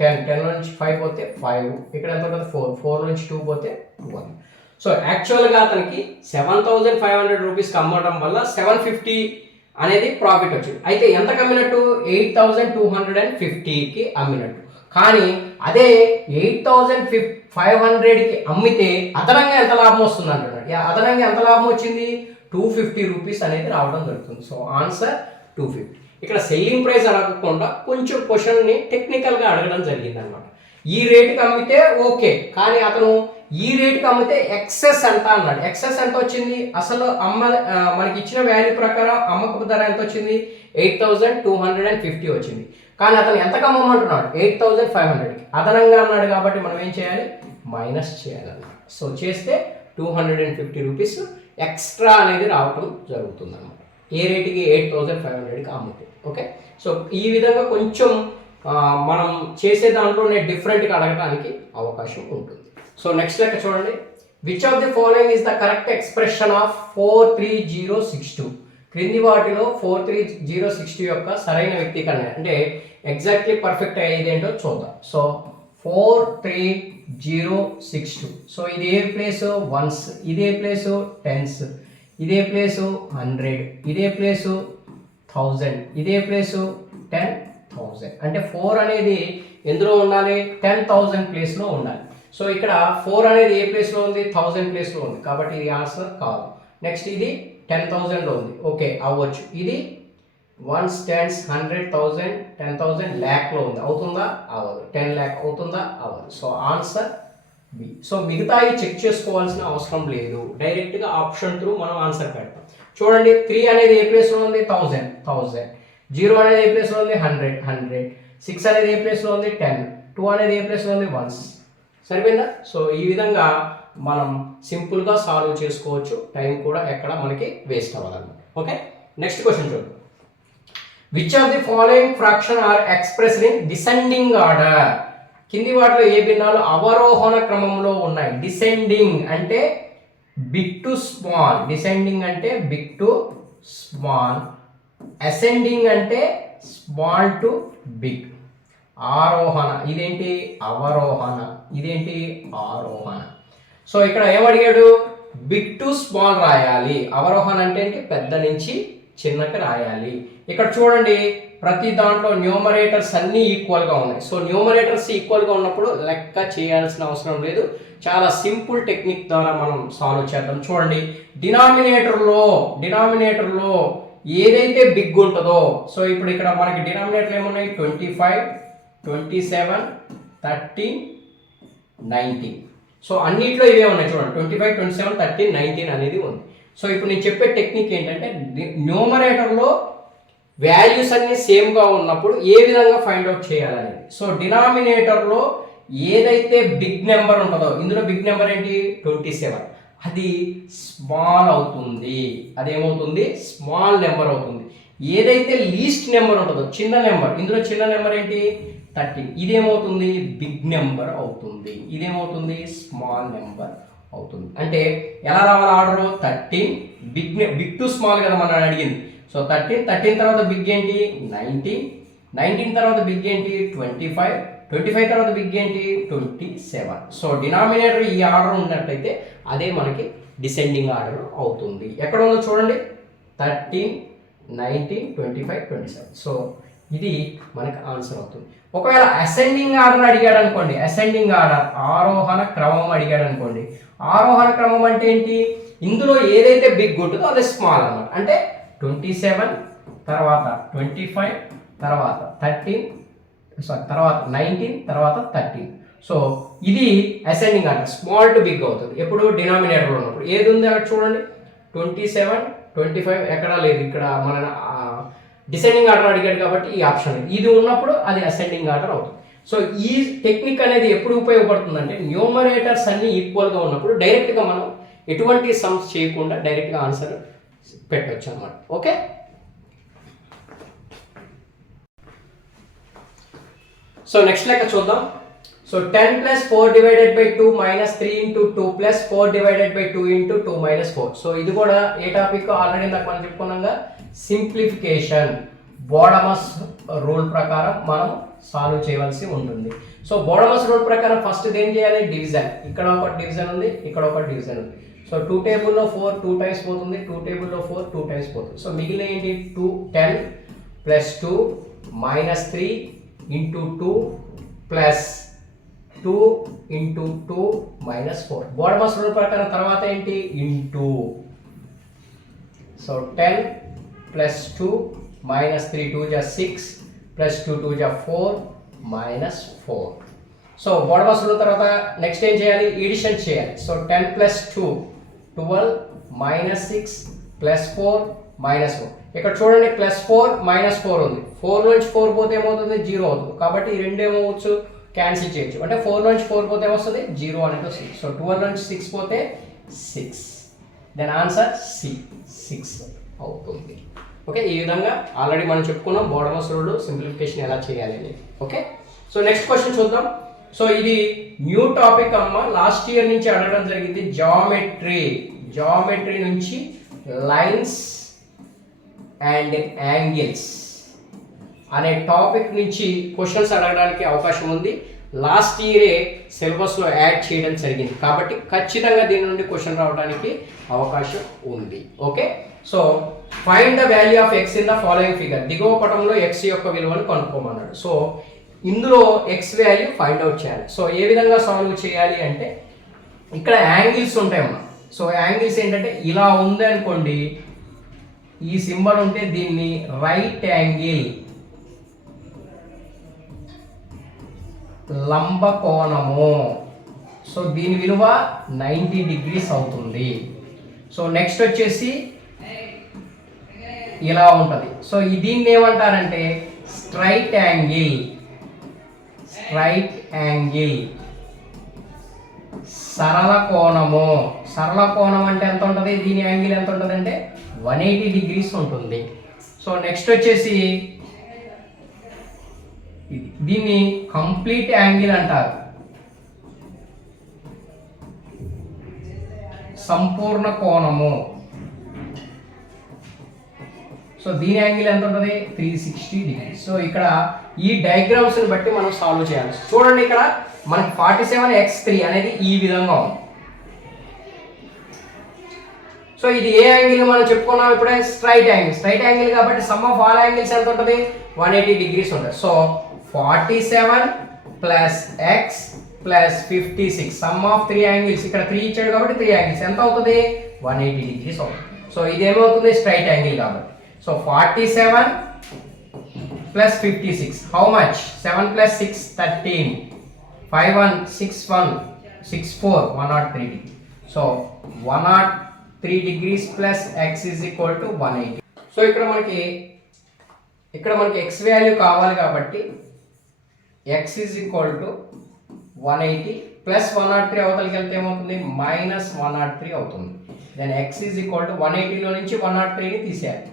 10 నుంచి 5 పోతే 5, ఇక్కడ ఎంత ఉంటుంది? 4 నుంచి 2 పోతే 1. సో యాక్చువల్గా అతనికి 7500 రూపీస్కి అమ్మడం వల్ల 750 అనేది ప్రాఫిట్ వచ్చింది. అయితే ఎంత అమ్మినట్టు? 8250కి అమ్మినట్టు. కానీ అదే 8500కి అమ్మితే అదనంగా ఎంత లాభం వస్తుంది అంటున్నాడు. అదనంగా ఎంత లాభం వచ్చింది? 250 రూపీస్ అనేది రావడం జరుగుతుంది. So answer 250. ఇక్కడ సెల్లింగ్ ప్రైస్ అడగకుండా కొంచెం క్వశ్చన్ని టెక్నికల్గా అడగడం జరిగింది అనమాట. ఈ రేటుకి అమ్మితే ఓకే, కానీ అతను ఈ రేటుకి అమ్మితే ఎక్సెస్ ఎంత అన్నాడు. ఎక్సెస్ ఎంత వచ్చింది? అసలు మనకి ఇచ్చిన వాల్యూ ప్రకారం అమ్మకపు ధర ఎంత వచ్చింది? 8250 వచ్చింది. కానీ అతను ఎంత అమ్మమంటున్నాడు? 8500కి. అదనంగా అన్నాడు కాబట్టి మనం ఏం చేయాలి? మైనస్ చేయాలన్నమాట. సో చేస్తే 250 రూపీస్ ఎక్స్ట్రా అనేది రావటం జరుగుతుంది అనమాట. ఏ రేటుకి? 8500కి అమ్ముతుంది. ఓకే, సో ఈ విధంగా కొంచెం మనం చేసే దాంట్లోనే డిఫరెంట్గా అడగడానికి అవకాశం ఉంటుంది. సో నెక్స్ట్ లెక్క చూడండి. Which of the following is the correct expression of 43062? క్రింది వాటిలో 43062 యొక్క సరైన వ్యక్తీకరణ అంటే ఎగ్జాక్ట్లీ పర్ఫెక్ట్ అయ్యేది ఏంటో చూద్దాం. సో 43062. సో ఇది ఏ ప్లేసు? వన్స్. ఇదే ప్లేసు టెన్స్. ఇదే ప్లేసు 100. ఇదే ప్లేసు 1000. ఇదే ప్లేసు 10,000. అంటే 4 అనేది ఎందులో ఉండాలి? 10,000 ప్లేస్లో ఉండాలి. సో ఇక్కడ 4 అనేది ఏ ప్లేస్లో ఉంది? 1000 ప్లేస్లో ఉంది. కాబట్టి ఇది ఆన్సర్ కాదు. నెక్స్ట్ ఇది 10,000లో ఉంది. ఓకే, అవ్వచ్చు. ఇది 1 10 100,000 10,000 ల్యాక్లో ఉంది. అవుతుందా? అవ్వదు. 10 lakh అవుతుందా? అవ్వదు. So answer B. సో మిగతాయి చెక్ చేసుకోవాల్సిన అవసరం లేదు. డైరెక్ట్గా ఆప్షన్ త్రూ మనం ఆన్సర్ పెడతాం. చూడండి, 3 అనేది ఏ ప్లేస్లో ఉంది? 1000 1000. 0 అనేది ఏ ప్లేస్లో ఉంది? 100 100. 6 అనేది ఏ ప్లేస్లో ఉంది? 10. 2 అనేది ఏ ప్లేస్లో ఉంది? వన్స్. సరిపోయిందా? సో ఈ విధంగా మనం సింపుల్గా సాల్వ్ చేసుకోవచ్చు. టైం కూడా ఎక్కడ మనకి వేస్ట్ అవ్వాలన్నమాట. ఓకే, నెక్స్ట్ క్వశ్చన్ చూడండి. Which of the following fraction are expressed in descending order? కింది వాటిలో ఏ భిన్నాలు అవరోహణ క్రమంలో ఉన్నాయి? డిసెండింగ్ అంటే బిగ్ టు స్మాల్. డిసెండింగ్ అంటే బిగ్ టు స్మాల్. అసెండింగ్ అంటే స్మాల్ టు బిగ్. ఆరోహణ ఇదేంటి? అవరోహణ. ఇదేంటి? ఆరోహణ. సో ఇక్కడ ఏమడిగాడు? బిగ్ టు స్మాల్ రాయాలి. అవరోహణ అంటే పెద్ద నుంచి చిన్నకి రాయాలి. ఇక్కడ చూడండి, ప్రతి దాంట్లో న్యూమరేటర్స్ అన్నీ ఈక్వల్గా ఉన్నాయి. సో న్యూమరేటర్స్ ఈక్వల్గా ఉన్నప్పుడు లెక్క చేయాల్సిన అవసరం లేదు. చాలా సింపుల్ టెక్నిక్ ద్వారా మనం సాల్వ్ చేద్దాం. చూడండి, డినామినేటర్లో ఏదైతే బిగ్ ఉంటుందో, సో ఇప్పుడు ఇక్కడ మనకి డినామినేటర్లు ఏమున్నాయి? 25 27 13 19. సో అన్నిట్లో ఇవే ఉన్నాయి. చూడండి, 25 27 13 19 అనేది ఉంది. సో ఇప్పుడు నేను చెప్పే టెక్నిక్ ఏంటంటే, న్యూమరేటర్లో వాల్యూస్ అన్ని సేమ్గా ఉన్నప్పుడు ఏ విధంగా ఫైండ్ అవుట్ చేయాలనేది. సో డినామినేటర్లో ఏదైతే బిగ్ నెంబర్ ఉంటుందో, ఇందులో బిగ్ నెంబర్ ఏంటి? 27. అది స్మాల్ అవుతుంది. అదేమవుతుంది? స్మాల్ నెంబర్ అవుతుంది. ఏదైతే లీస్ట్ నెంబర్ ఉంటుందో, చిన్న నెంబర్, ఇందులో చిన్న నెంబర్ ఏంటి? 13. ఇదేమవుతుంది? బిగ్ నెంబర్ అవుతుంది. ఇదేమవుతుంది? స్మాల్ నెంబర్ అవుతుంది. అంటే ఎలా రావాలి ఆర్డర్? 13 బిగ్ టు స్మాల్ కదా మనం అడిగింది. సో 13 తర్వాత బిగ్ ఏంటి? 19 తర్వాత బిగ్ ఏంటి? 25 తర్వాత బిగ్ ఏంటి? 27. సో డినామినేటర్ ఈ ఆర్డర్ ఉన్నట్టయితే అదే మనకి డిసెండింగ్ ఆర్డర్ అవుతుంది. ఎక్కడ ఉందో చూడండి, 13 19 25 27. సో ఇది మనకు ఆన్సర్ అవుతుంది. ఒకవేళ అసెండింగ్ ఆర్డర్ అడిగాడు అనుకోండి, అసెండింగ్ ఆర్డర్ ఆరోహణ క్రమం అడిగాడు అనుకోండి. ఆరోహణ క్రమం అంటే ఏంటి? ఇందులో ఏదైతే బిగ్ ఉంటుందో అదే స్మాల్ అన్నమాట. అంటే 27 తర్వాత 25 తర్వాత 13 తర్వాత 19 తర్వాత 13. సో ఇది ascending order, small to big అవుతుంది. ఎప్పుడు? డినామినేటర్లో ఉన్నప్పుడు. ఏది ఉంది అక్కడ చూడండి, 27 25 ఎక్కడా లేదు. ఇక్కడ మన డిసెండింగ్ ఆర్డర్ అడిగాడు కాబట్టి ఈ ఆప్షన్ ఇది ఉన్నప్పుడు అది అసెండింగ్ ఆర్డర్ అవుతుంది. సో ఈ టెక్నిక్ అనేది ఎప్పుడు ఉపయోగపడుతుందంటే న్యూమరేటర్స్ అన్ని ఈక్వల్గా ఉన్నప్పుడు డైరెక్ట్గా మనం ఎటువంటి సమ్స్ చేయకుండా డైరెక్ట్గా ఆన్సర్ పెట్టవచ్చు అన్నమాట. ఓకే, సో నెక్స్ట్ లెక్క చూద్దాం. సో 10 + 4 / 2 - 3 × 2 + 4 / 2 × 2 - 4. సో ఇది కూడా ఏ టాపిక్ ఆల్రెడీ నాకు మనం చెప్పుకున్నాగా సింప్లిఫికేషన్ బోడమస్ రూల్ ప్రకారం మనం సాల్వ్ చేయవలసి ఉంటుంది. సో బోడమస్ రూల్ ప్రకారం ఫస్ట్ ఏం చేయాలి, డివిజన్. ఇక్కడ ఒక డివిజన్ ఉంది, ఇక్కడ ఒక డివిజన్ ఉంది. సో 2 టేబుల్లో 4 2 టైమ్స్ పోతుంది, 2 టేబుల్లో 4 2 టైమ్స్ పోతుంది. సో మిగిలిన ఏంటి 10 + 2 - 3 × 2 + 2 × 2 - 4. బోడమస్ రూల్ ప్రకారం తర్వాత ఏంటి ఇంటూ. సో 10 + 2 - 3 2 = 6 + 2 2 = 4 - 4. సో బోడమస్ రూల్ తర్వాత నెక్స్ట్ ఏం చేయాలి, ఎడిషన్ చేయాలి. సో 10 + 2 12 - 6 + 4 - 4. ఇక్కడ చూడండి +4 - 4 ఉంది. 4 నుంచి 4 పోతే ఏమవుతుంది, 0 అవుతుంది. కాబట్టి ఈ రెండు ఏమవచ్చు, క్యాన్సిల్ చేయొచ్చు. అంటే 4 నుంచి 4 పోతే ఏమొస్తుంది, 0 అనేది వస్తుంది. సో 12 నుంచి 6 పోతే 6. దెన్ ఆన్సర్ సి 6 అవుతుంది. ఓకే, ఈ విధంగా ఆల్రెడీ మనం చెప్పుకున్నాం బోడమస్ రూల్ సింప్లిఫికేషన్ ఎలా చేయాలి అనేది. ఓకే, సో నెక్స్ట్ క్వశ్చన్ చూద్దాం. సో ఇది న్యూ టాపిక్ అమ్మ, లాస్ట్ ఇయర్ నుంచి అడగడం జరిగింది. జామెట్రీ నుంచి లైన్స్ అండ్ యాంగిల్స్ అనే టాపిక్ నుంచి క్వశ్చన్స్ అడగడానికి అవకాశం ఉంది. లాస్ట్ ఇయరే సిలబస్లో యాడ్ చేయడం జరిగింది కాబట్టి ఖచ్చితంగా దీని నుండి క్వశ్చన్ రావడానికి అవకాశం ఉంది. Okay, so find the value of X in the following figure. దిగువ పటంలో ఎక్స్ యొక్క విలువను కనుక్కోమన్నాడు. సో ఇందులో ఎక్స్ వాల్యూ ఫైండ్ అవుట్ చేయాలి. సో ఏ విధంగా సాల్వ్ చేయాలి అంటే ఇక్కడ యాంగిల్స్ ఉంటాయమ్మా. సో యాంగిల్స్ ఏంటంటే ఇలా ఉంది అనుకోండి, ఈ సింబల్ ఉంటే దీన్ని రైట్ యాంగిల్, లంబ కోణము. సో దీని విలువ 90 డిగ్రీస్ అవుతుంది. సో నెక్స్ట్ వచ్చేసి ఇలా ఉంటుంది. సో దీన్ని ఏమంటారంటే స్ట్రైట్ యాంగిల్, సరళ కోణము. సరళ కోణం అంటే ఎంత ఉంటుంది, దీని యాంగిల్ ఎంత ఉంటుంది అంటే 180 డిగ్రీస్ ఉంటుంది. సో నెక్స్ట్ వచ్చేసి దీన్ని కంప్లీట్ యాంగిల్ అంటారు, సంపూర్ణ కోణము. సో దీని యాంగిల్ ఎంత ఉంటుంది, 360 డిగ్రీస్. సో ఇక్కడ ఈ డయాగ్రామ్స్ ని బట్టి మనం సాల్వ్ చేయాలి. చూడండి ఇక్కడ మనకి 47x3 అనేది ఈ విధంగా ఉంది. సో ఇది ఏ యాంగిల్ మనం చెప్పుకున్నాం ఇప్పుడే, స్ట్రైట్ యాంగిల్ కాబట్టి సమ్ ఆఫ్ ఆల్ యాంగిల్స్ ఎంత ఉంటుంది, 180 డిగ్రీస్ ఉంటుంది. So 47 + x + 56 some of 3 angles. ఇక్కడ 3 ఇచ్చాడు కాబట్టి 3 యాంగిల్స్ ఎంత అవుతుంది, 180 డిగ్రీస్ అవుతుంది. సో ఇది ఏమవుతుంది, స్ట్రైట్ యాంగిల్ కాబట్టి. So 47 + 56 how much, 7 + 6 13, 5 1 6 1 6 4 103 degree. So 103 degrees plus x is equal to 180. So ఇక్కడ మనకి x వాల్యూ కావాలి కాబట్టి x is equal to 180 plus 103 అవతలకి వెళ్తే ఏమవుతుంది, -103 అవుతుంది. Then x is equal to 180లో నుంచి 103ని తీసేయాలి.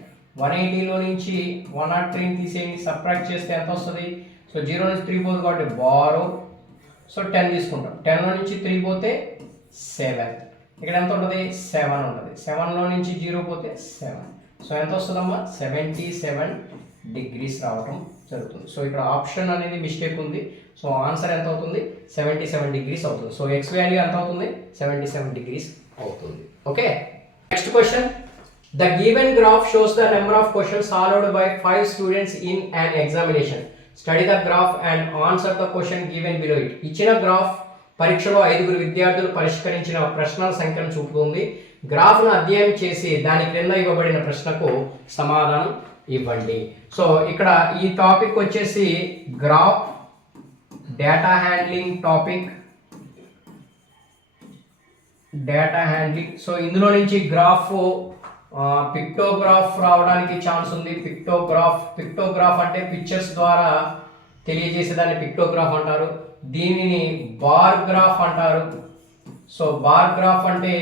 180లో నుంచి 103ని తీసేయండి, సబ్ట్రాక్ట్ చేస్తే ఎంత వస్తుంది. సో 0 నుంచి 3 పోతుంది కాబట్టి బారో. సో 10 తీసుకుంటాం. 10లో నుంచి 3 పోతే 7. ఇక్కడ ఎంత ఉంటుంది, 7 ఉంటుంది. 7లో నుంచి 0 పోతే 7. సో ఎంత వస్తుందమ్మా, 77 డిగ్రీస్ రావడం జరుగుతుంది. సో ఇక్కడ ఆప్షన్ అనేది మిస్టేక్ ఉంది. సో ఆన్సర్ ఎంత అవుతుంది, 77 డిగ్రీస్ అవుతుంది. సో x వాల్యూ ఎంత అవుతుంది, 77 డిగ్రీస్ అవుతుంది. Okay, next question. The given graph shows the number of questions solved by 5 students in an examination. Study the graph and answer the question given below it. ఇచ్చిన graph పరీక్షలో 5 విద్యార్థులు పరిష్కరించిన ప్రశ్నల సంఖ్యను చూపుతుంది. గ్రాఫ్ను అధ్యయనం చేసి దాని క్రింద ఇవ్వబడిన ప్రశ్నకు సమాధానం ఇవ్వండి. సో ఇక్కడ ఈ టాపిక్ వచ్చేసి graph data handling topic, data handling. So ఇందులో నుంచి గ్రాఫ్ పిక్టోగ్రాఫ్ రావడానికి ఛాన్స్ ఉంది. పిక్టోగ్రాఫ్ అంటే పిక్చర్స్ ద్వారా తెలియజేసేదాన్ని పిక్టోగ్రాఫ్ అంటారు. దీనిని బార్ గ్రాఫ్ అంటారు. సో బార్ గ్రాఫ్ అంటే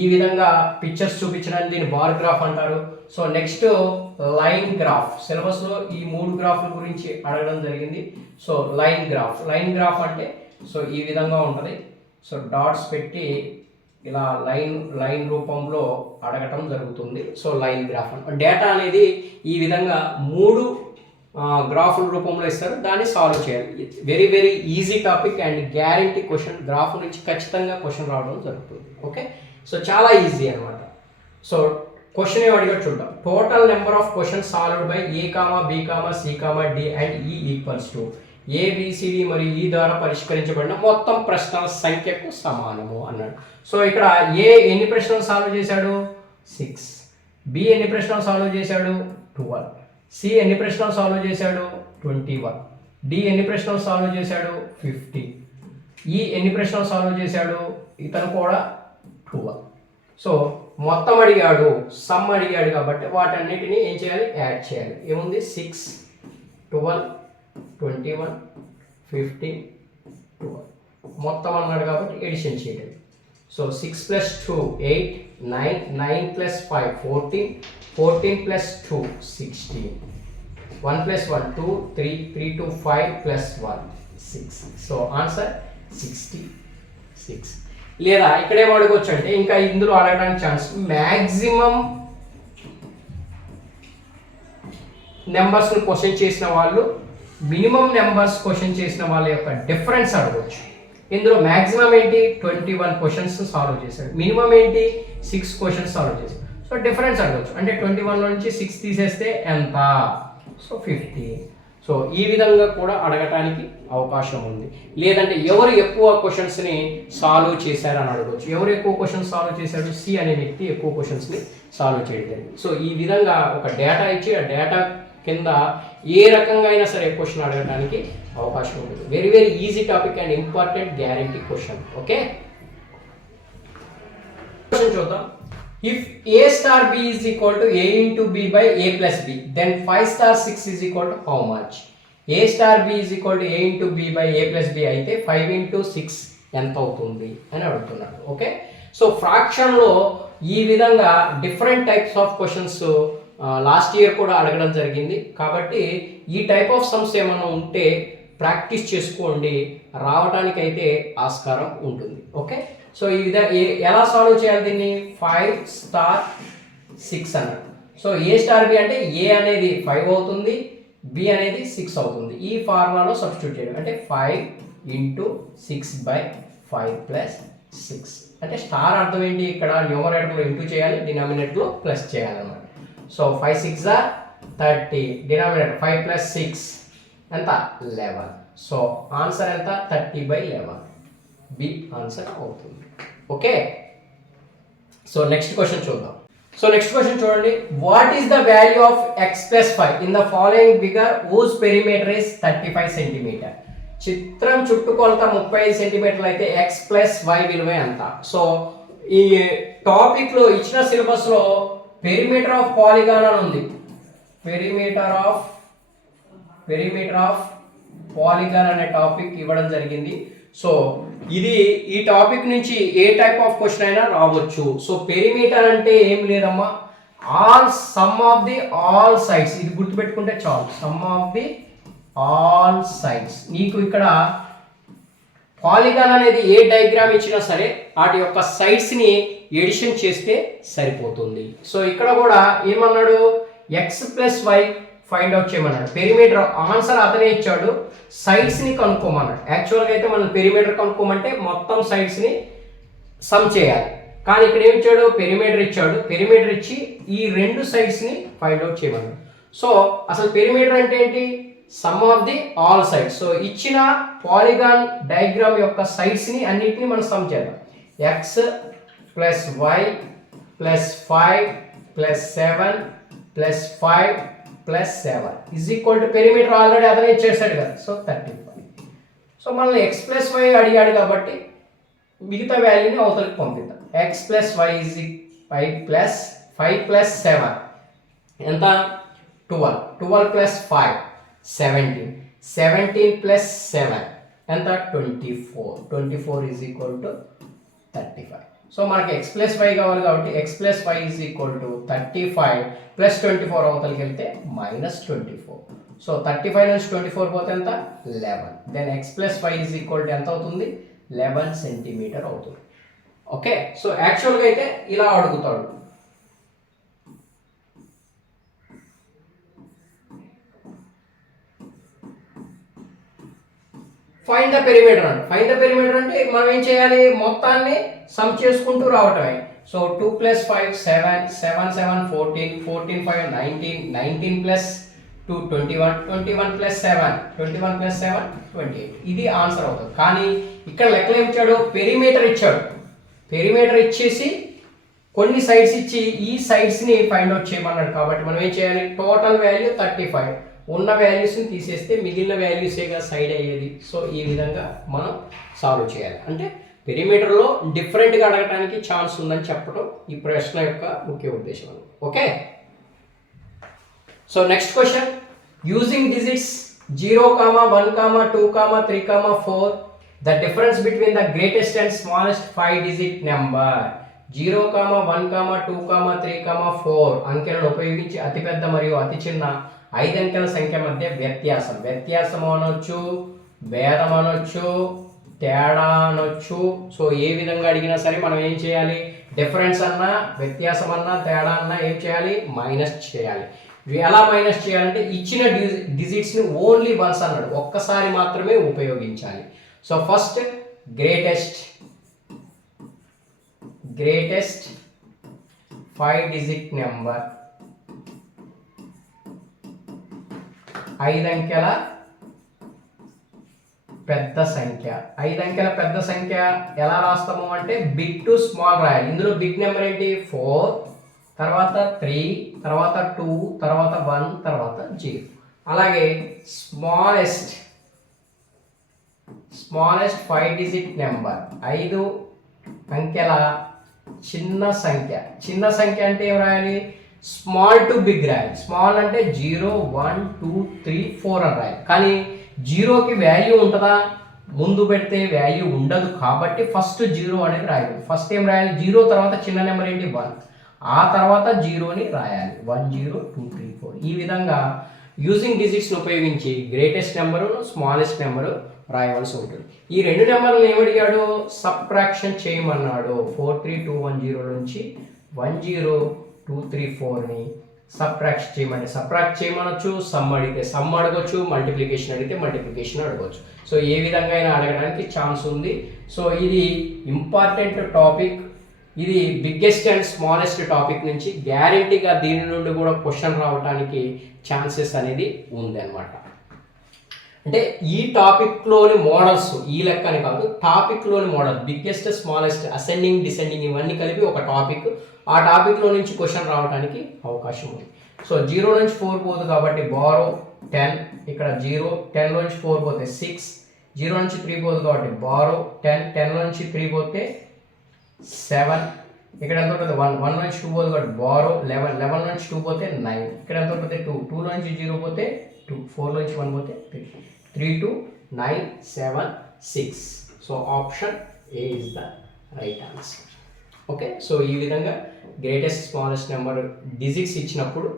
ఈ విధంగా పిక్చర్స్ చూపించడానికి దీన్ని బార్ గ్రాఫ్ అంటారు. So next line graph. సిలబస్లో ఈ 3 గ్రాఫ్ల గురించి అడగడం జరిగింది. సో లైన్ గ్రాఫ్ అంటే సో ఈ విధంగా ఉంటుంది. సో డాట్స్ పెట్టి ఇలా లైన్ రూపంలో అడగటం జరుగుతుంది. సో లైన్ గ్రాఫ్ డేటా అనేది ఈ విధంగా 3 గ్రాఫుల రూపంలో ఇస్తారు, దాన్ని సాల్వ్ చేయాలి. Very very easy topic and guarantee question. Graph నుంచి ఖచ్చితంగా క్వశ్చన్ రావడం జరుగుతుంది. ఓకే, సో చాలా ఈజీ అనమాట. సో క్వశ్చన్ ఏం అడిగాడు చూద్దాం. Total number of question solved by A comma B comma C comma D and E equals to A B C D మరియు ఈ ద్వారా పరిష్కరించబడిన మొత్తం ప్రశ్నల సంఖ్యకు సమానము అన్నాడు. సో ఇక్కడ ఏ ఎన్ని ప్రశ్నలు సాల్వ్ చేశాడు? 6. బి ఎన్ని ప్రశ్నలు సాల్వ్ చేశాడు? 12. సి ఎన్ని ప్రశ్నలు సాల్వ్ చేశాడు? 21. డి ఎన్ని ప్రశ్నలు సాల్వ్ చేశాడు? 50. ఈ ఎన్ని ప్రశ్నలు సాల్వ్ చేశాడు? ఇతను కూడా 12. సో మొత్తం అడిగాడు, సమ్ అడిగాడు కాబట్టి వాటన్నిటిని ఏం చేయాలి? యాడ్ చేయాలి. ఏముంది? 6, 12, 21, 15, 12 మొత్తం అన్నాడు కాబట్టి ఎడిషన్ చేయాలి. So 6 + 2 8, 9, 9 + 5 14, 14 + 2 16, 1 + 1 2, 3, 3 to 5 + 1 6. So answer 66. లేదా ఇక్కడేం అడగవచ్చు అంటే ఇంకా ఇందులో అడగడానికి ఛాన్స్ మ్యాక్సిమం నెంబర్స్ని క్వశ్చన్ చేసిన వాళ్ళు మినిమం నెంబర్స్ క్వశ్చన్ చేసిన వాళ్ళ యొక్క డిఫరెన్స్ అడగవచ్చు. ఇందులో మ్యాక్సిమం ఏంటి? 21 క్వశ్చన్స్ సాల్వ్ చేశాడు. మినిమం ఏంటి? 6 క్వశ్చన్స్ సాల్వ్ చేశాడు. సో డిఫరెన్స్ అడగవచ్చు. అంటే 21 నుంచి 6 తీసేస్తే ఎంత? సో 50. సో ఈ విధంగా కూడా అడగటానికి అవకాశం ఉంది. లేదంటే ఎవరు ఎక్కువ క్వశ్చన్స్ని సాల్వ్ చేశారని అడగవచ్చు. ఎవరు ఎక్కువ క్వశ్చన్స్ సాల్వ్ చేశాడు? సి అనే వ్యక్తి ఎక్కువ క్వశ్చన్స్ని సాల్వ్ చేయడం జరిగింది. సో ఈ విధంగా ఒక డేటా ఇచ్చి ఆ డేటా కింద ఏ రకంగా అయినా సరే క్వశ్చన్ అడగడానికి అవకాశం ఉంటుంది. Very very easy topic and important guarantee question. Okay, question చూద్దాం. If a star b is equal to a into b by a plus b, then 5 star 6 is equal to how much? a star b is equal to a into b by a plus b అయితే 5 into 6 ఎంత అవుతుంది అని అడుగుతున్నాడు. Okay, so ఫ్రాక్షన్లో ఈ విధంగా different types of questions last year కూడా అడగడం జరిగింది. కాబట్టి ఈ టైప్ ఆఫ్ సమ్స్ ఏమైనా ఉంటే ప్రాక్టీస్ చేసుకోండి, రావడానికైతే ఆస్కారం ఉంటుంది. ఓకే, సో ఈ విధంగా ఎలా సాల్వ్ చేయాలి దీన్ని? 5 star 6 అన్నాడు. సో ఏ స్టార్ బి అంటే ఏ అనేది 5 అవుతుంది, బి అనేది 6 అవుతుంది. ఈ ఫార్ములాలో సబ్స్టిట్యూట్ చేయడం అంటే 5 into 6 by 5 plus 6 అంటే స్టార్ అర్థం ఏంటి? ఇక్కడ న్యూమరేటర్లో ఇంటూ చేయాలి, డినామినేటర్లో ప్లస్ చేయాలన్నమాట. సో 5 6 are 30, డినామినేటర్ 5 plus 6 ఎంత? 11. సో ఆన్సర్ ఎంత? 30/11. బి ఆన్సర్ అవుతుంది. ఓకే, సో నెక్స్ట్ క్వశ్చన్ చూద్దాం. సో నెక్స్ట్ క్వశ్చన్ చూడండి. What is the value of x plus 5 in the following figure whose perimeter is 35 centimetre? చిత్రం చుట్టుకొలత 35 సెంటీమీటర్లు అయితే x plus y విలువ ఎంత? సో ఈ టాపిక్ లో ఇచ్చిన సిలబస్ లో పెరిమీటర్ ఆఫ్ పాలిగాన్ అని ఉంది. పెరిమీటర్ ఆఫ్ పాలిగాన్ అనే టాపిక్ ఇవ్వడం జరిగింది. సో ఇది ఈ టాపిక్ నుంచి ఏ టైప్ ఆఫ్ క్వశ్చన్ అయినా రావచ్చు. సో పెరిమీటర్ అంటే ఏం లేదమ్మా, some of the all sides. ఇది గుర్తుపెట్టుకుంటే చాలు, some of the all sides. నీకు ఇక్కడ పాలిగాన్ అనేది ఏ డయాగ్రామ్ ఇచ్చినా సరే వాటి యొక్క సైడ్స్ ని ఎడిషన్ చేస్తే సరిపోతుంది. సో ఇక్కడ కూడా ఏమన్నాడు? x plus y find out చేయమన్నాడు. పెరిమీటర్ ఆన్సర్ అతనే ఇచ్చాడు, సైడ్స్ ని కనుక్కోమన్నాడు. యాక్చువల్గా అయితే మనం పెరిమీటర్ కనుక్కోమంటే మొత్తం సైడ్స్ ని సమ్ చేయాలి. కానీ ఇక్కడ ఏమి ఇచ్చాడు? పెరిమీటర్ ఇచ్చాడు. పెరిమీటర్ ఇచ్చి ఈ రెండు సైడ్స్ ని ఫైండ్ అవుట్ చేయమన్నాడు. సో అసలు పెరిమీటర్ అంటే ఏంటి? Some of the all sides. So ఇచ్చిన పాలిగాన్ డయాగ్రామ్ యొక్క సైడ్స్ ని అన్నిటిని మనం సమ్ చేద్దాం. x plus y plus 5 plus 7 plus 5 plus 7 is equal to perimeter already అతనే ఇచ్చేసాడు కదా. సో 35. సో మనల్ని x plus y అడిగాడు కాబట్టి మిగతా వాల్యూని అవతలకి పంపిద్దాం. x plus y is 5 plus 5 plus 7 ఎంత 12, 12 ప్లస్ 5 17, 17 ప్లస్ 7 ఎంత 24, 24 ఈజ్ ఈక్వల్ టు 35. సో మనకి x ప్లస్ వై కావాలి కాబట్టి x plus Y is equal to 35 plus 24 అవతలకి వెళ్తే మైనస్ 24. సో 35 నుంచి 24 పోతే ఎంత 11. Then x plus Y is equal to ఎంత అవుతుంది 11 సెంటీమీటర్ అవుతుంది. ఓకే, సో యాక్చువల్గా అయితే ఇలా అడుగుతాడు. ఫైండ్ ద పెరిమీటర్ అంటే ఫైండ్ ద పెరిమీటర్ అంటే మనం ఏం చేయాలి, మొత్తాన్ని సమ్ చేసుకుంటూ రావటమే. So 2 plus 5 7, 7 7 14, 14 5 19, 19 plus 2 21, 21 plus 7, 21 plus 7 28. ఇది ఆన్సర్ అవుతుంది. కానీ ఇక్కడ లెక్కలు ఏమి ఇచ్చాడు, పెరిమీటర్ ఇచ్చాడు. పెరిమీటర్ ఇచ్చేసి కొన్ని సైడ్స్ ఇచ్చి ఈ సైడ్స్ని ఫైండ్ అవుట్ చేయమన్నాడు. కాబట్టి మనం ఏం చేయాలి, టోటల్ వాల్యూ 35, ఉన్న వాల్యూస్ని తీసేస్తే మిగిలిన వాల్యూసేగా సైడ్ అయ్యేది. సో ఈ విధంగా మనం సాల్వ్ చేయాలి. అంటే పెరిమీటర్లో డిఫరెంట్గా అడగడానికి ఛాన్స్ ఉందని చెప్పడం ఈ ప్రశ్న యొక్క ముఖ్య ఉద్దేశం. Okay, so next question, using digits 0, 1, 2, 3, 4, the difference between the greatest and smallest 5 digit number. 0, 1, 2, 3, 4 అంకెలను ఉపయోగించి అతిపెద్ద మరియు అతి చిన్న 5 అంకెల సంఖ్య మధ్య వ్యత్యాసం. వ్యత్యాసం అనొచ్చు, భేదం అనొచ్చు, తేడా అనొచ్చు. సో ఏ విధంగా అడిగినా సరే మనం ఏం చేయాలి, డిఫరెన్స్ అన్నా వ్యత్యాసం అన్నా తేడా అన్నా ఏం చేయాలి, మైనస్ చేయాలి. ఎలా మైనస్ చేయాలంటే ఇచ్చిన డిజిట్స్ని ఓన్లీ వన్స్ అన్నాడు, ఒక్కసారి మాత్రమే ఉపయోగించాలి. So first greatest 5 digit number, 5 అంకెల పెద్ద సంఖ్య. 5 అంకెల పెద్ద సంఖ్య ఎలా రాస్తాము అంటే బిగ్ టు స్మాల్ రాయాలి. ఇందులో బిగ్ నెంబర్ ఏంటి 4, తర్వాత 3, తర్వాత 2, తర్వాత 1, తర్వాత 0. అలాగే స్మాలెస్ట్ 5 డిజిట్ నెంబర్, 5 అంకెల చిన్న సంఖ్య. చిన్న సంఖ్య అంటే ఏం రాయాలి, స్మాల్ టు బిగ్ రాయాలి. స్మాల్ అంటే 0, 1, 2, 3, 4 అని రాయాలి. కానీ 0కి వాల్యూ ఉంటుందా, ముందు పెడితే వాల్యూ ఉండదు. కాబట్టి ఫస్ట్ 0 అనేది రాయాలి. ఫస్ట్ ఏం రాయాలి, 0 తర్వాత చిన్న నెంబర్ ఏంటి 1, ఆ తర్వాత 0ని రాయాలి. 1 0 2 3 4. ఈ విధంగా యూజింగ్ డిజిట్స్ని ఉపయోగించి గ్రేటెస్ట్ నెంబరు స్మాలెస్ట్ నెంబరు రాయవలసి ఉంటుంది. ఈ రెండు నెంబర్లను ఏమడిగాడు, సబ్ట్రాక్షన్ చేయమన్నాడు. 4 3 2 1 0 నుంచి 1 0 2 3 4ని సబ్ట్రాక్ట్ చేయమని సబ్ట్రాక్ట్ చేయమనొచ్చు, సమ్ అడిగితే సమ్ అడగొచ్చు, మల్టిప్లికేషన్ అడిగితే మల్టిప్లికేషన్ అడగొచ్చు. సో ఏ విధంగా అయినా అడగడానికి ఛాన్స్ ఉంది. సో ఇది ఇంపార్టెంట్ టాపిక్. ఇది బిగ్గెస్ట్ అండ్ స్మాలెస్ట్ టాపిక్ నుంచి గ్యారెంటీగా దీని నుండి కూడా క్వశ్చన్ రావడానికి ఛాన్సెస్ అనేది ఉంది అన్నమాట. అంటే ఈ టాపిక్లోని మోడల్స్, ఈ లెక్కని కాదు, టాపిక్లోని model biggest smallest ascending descending ఇవన్నీ కలిపి ఒక టాపిక్. ఆ టాపిక్లో నుంచి క్వశ్చన్ రావడానికి అవకాశం ఉంది. సో 0 నుంచి 4 పోదు కాబట్టి బారో 10, ఇక్కడ 0, 10 నుంచి 4 పోతే 6, 0 నుంచి 3 పోదు కాబట్టి బారో 10, 10 నుంచి 3 పోతే 7, ఇక్కడ ఎంత ఉంటుంది 1, 1 నుంచి 2 పోదు కాబట్టి బారో 11, 11 నుంచి 2 పోతే 9, ఇక్కడ ఎంత ఉంటుంది 2, 2 నుంచి 0 పోతే 2, 4 నుంచి 1 పోతే 3, 3 2 9 7 6. So option A is the right answer. Okay, so ఈ విధంగా గ్రేటెస్ట్ స్మాలెస్ట్ నెంబర్ డిజిట్స్ ఇచ్చినప్పుడు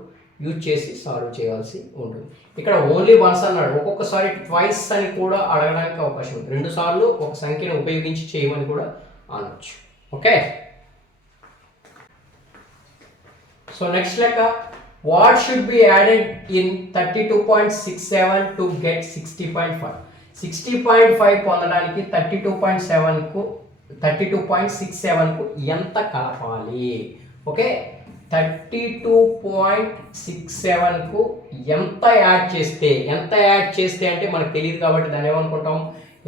యూజ్ చేసి సాల్వ్ చేయాల్సి ఉంటుంది. ఇక్కడ ఓన్లీ వన్స్ అన్నాడు, ఒక్కొక్కసారి ట్వైస్ అని కూడా అడగడానికి అవకాశం ఉంది. 2 సార్లు ఒక సంఖ్యను ఉపయోగించి చేయమని కూడా అనొచ్చు. ఓకే, సో నెక్స్ట్ లెక్క, what should be added in 32.67 to get 60.5. 60.5 పొందడానికి 32.67కు ఎంత కలపాలి? ఓకే, 32.67కు ఎంత యాడ్ చేస్తే అంటే మనకు తెలియదు కాబట్టి దాన్ని ఏమనుకుంటాం,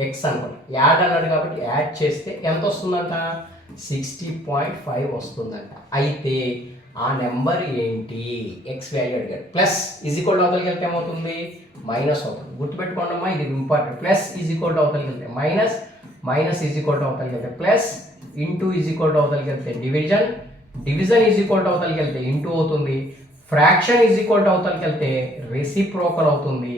ఎక్స్ అనుకుంటాం. యాడ్ అన్నాడు కాబట్టి యాడ్ చేస్తే ఎంత వస్తుందంట, 60.5 వస్తుందంట. అయితే ఆ నెంబర్ ఏంటి, ఎక్స్ వాల్యూ అడిగాడు. ప్లస్ ఈజ్ ఈక్వల్ టు అవతలకి వెళ్తే ఏమవుతుంది, మైనస్ అవుతుంది. గుర్తుపెట్టుకోండమ్మా, ఇది important. Plus is equal to అవతలకి వెళ్తే minus, minus is equal to అవతలకి వెళ్తే plus, into is equal to అవతలకి వెళ్తే division, division is equal to అవతలకి వెళ్తే ఇంటూ అవుతుంది, ఫ్రాక్షన్ ఈజ్ ఈక్వల్ టు అవతలకి వెళ్తే రెసిప్రోకల్ అవుతుంది,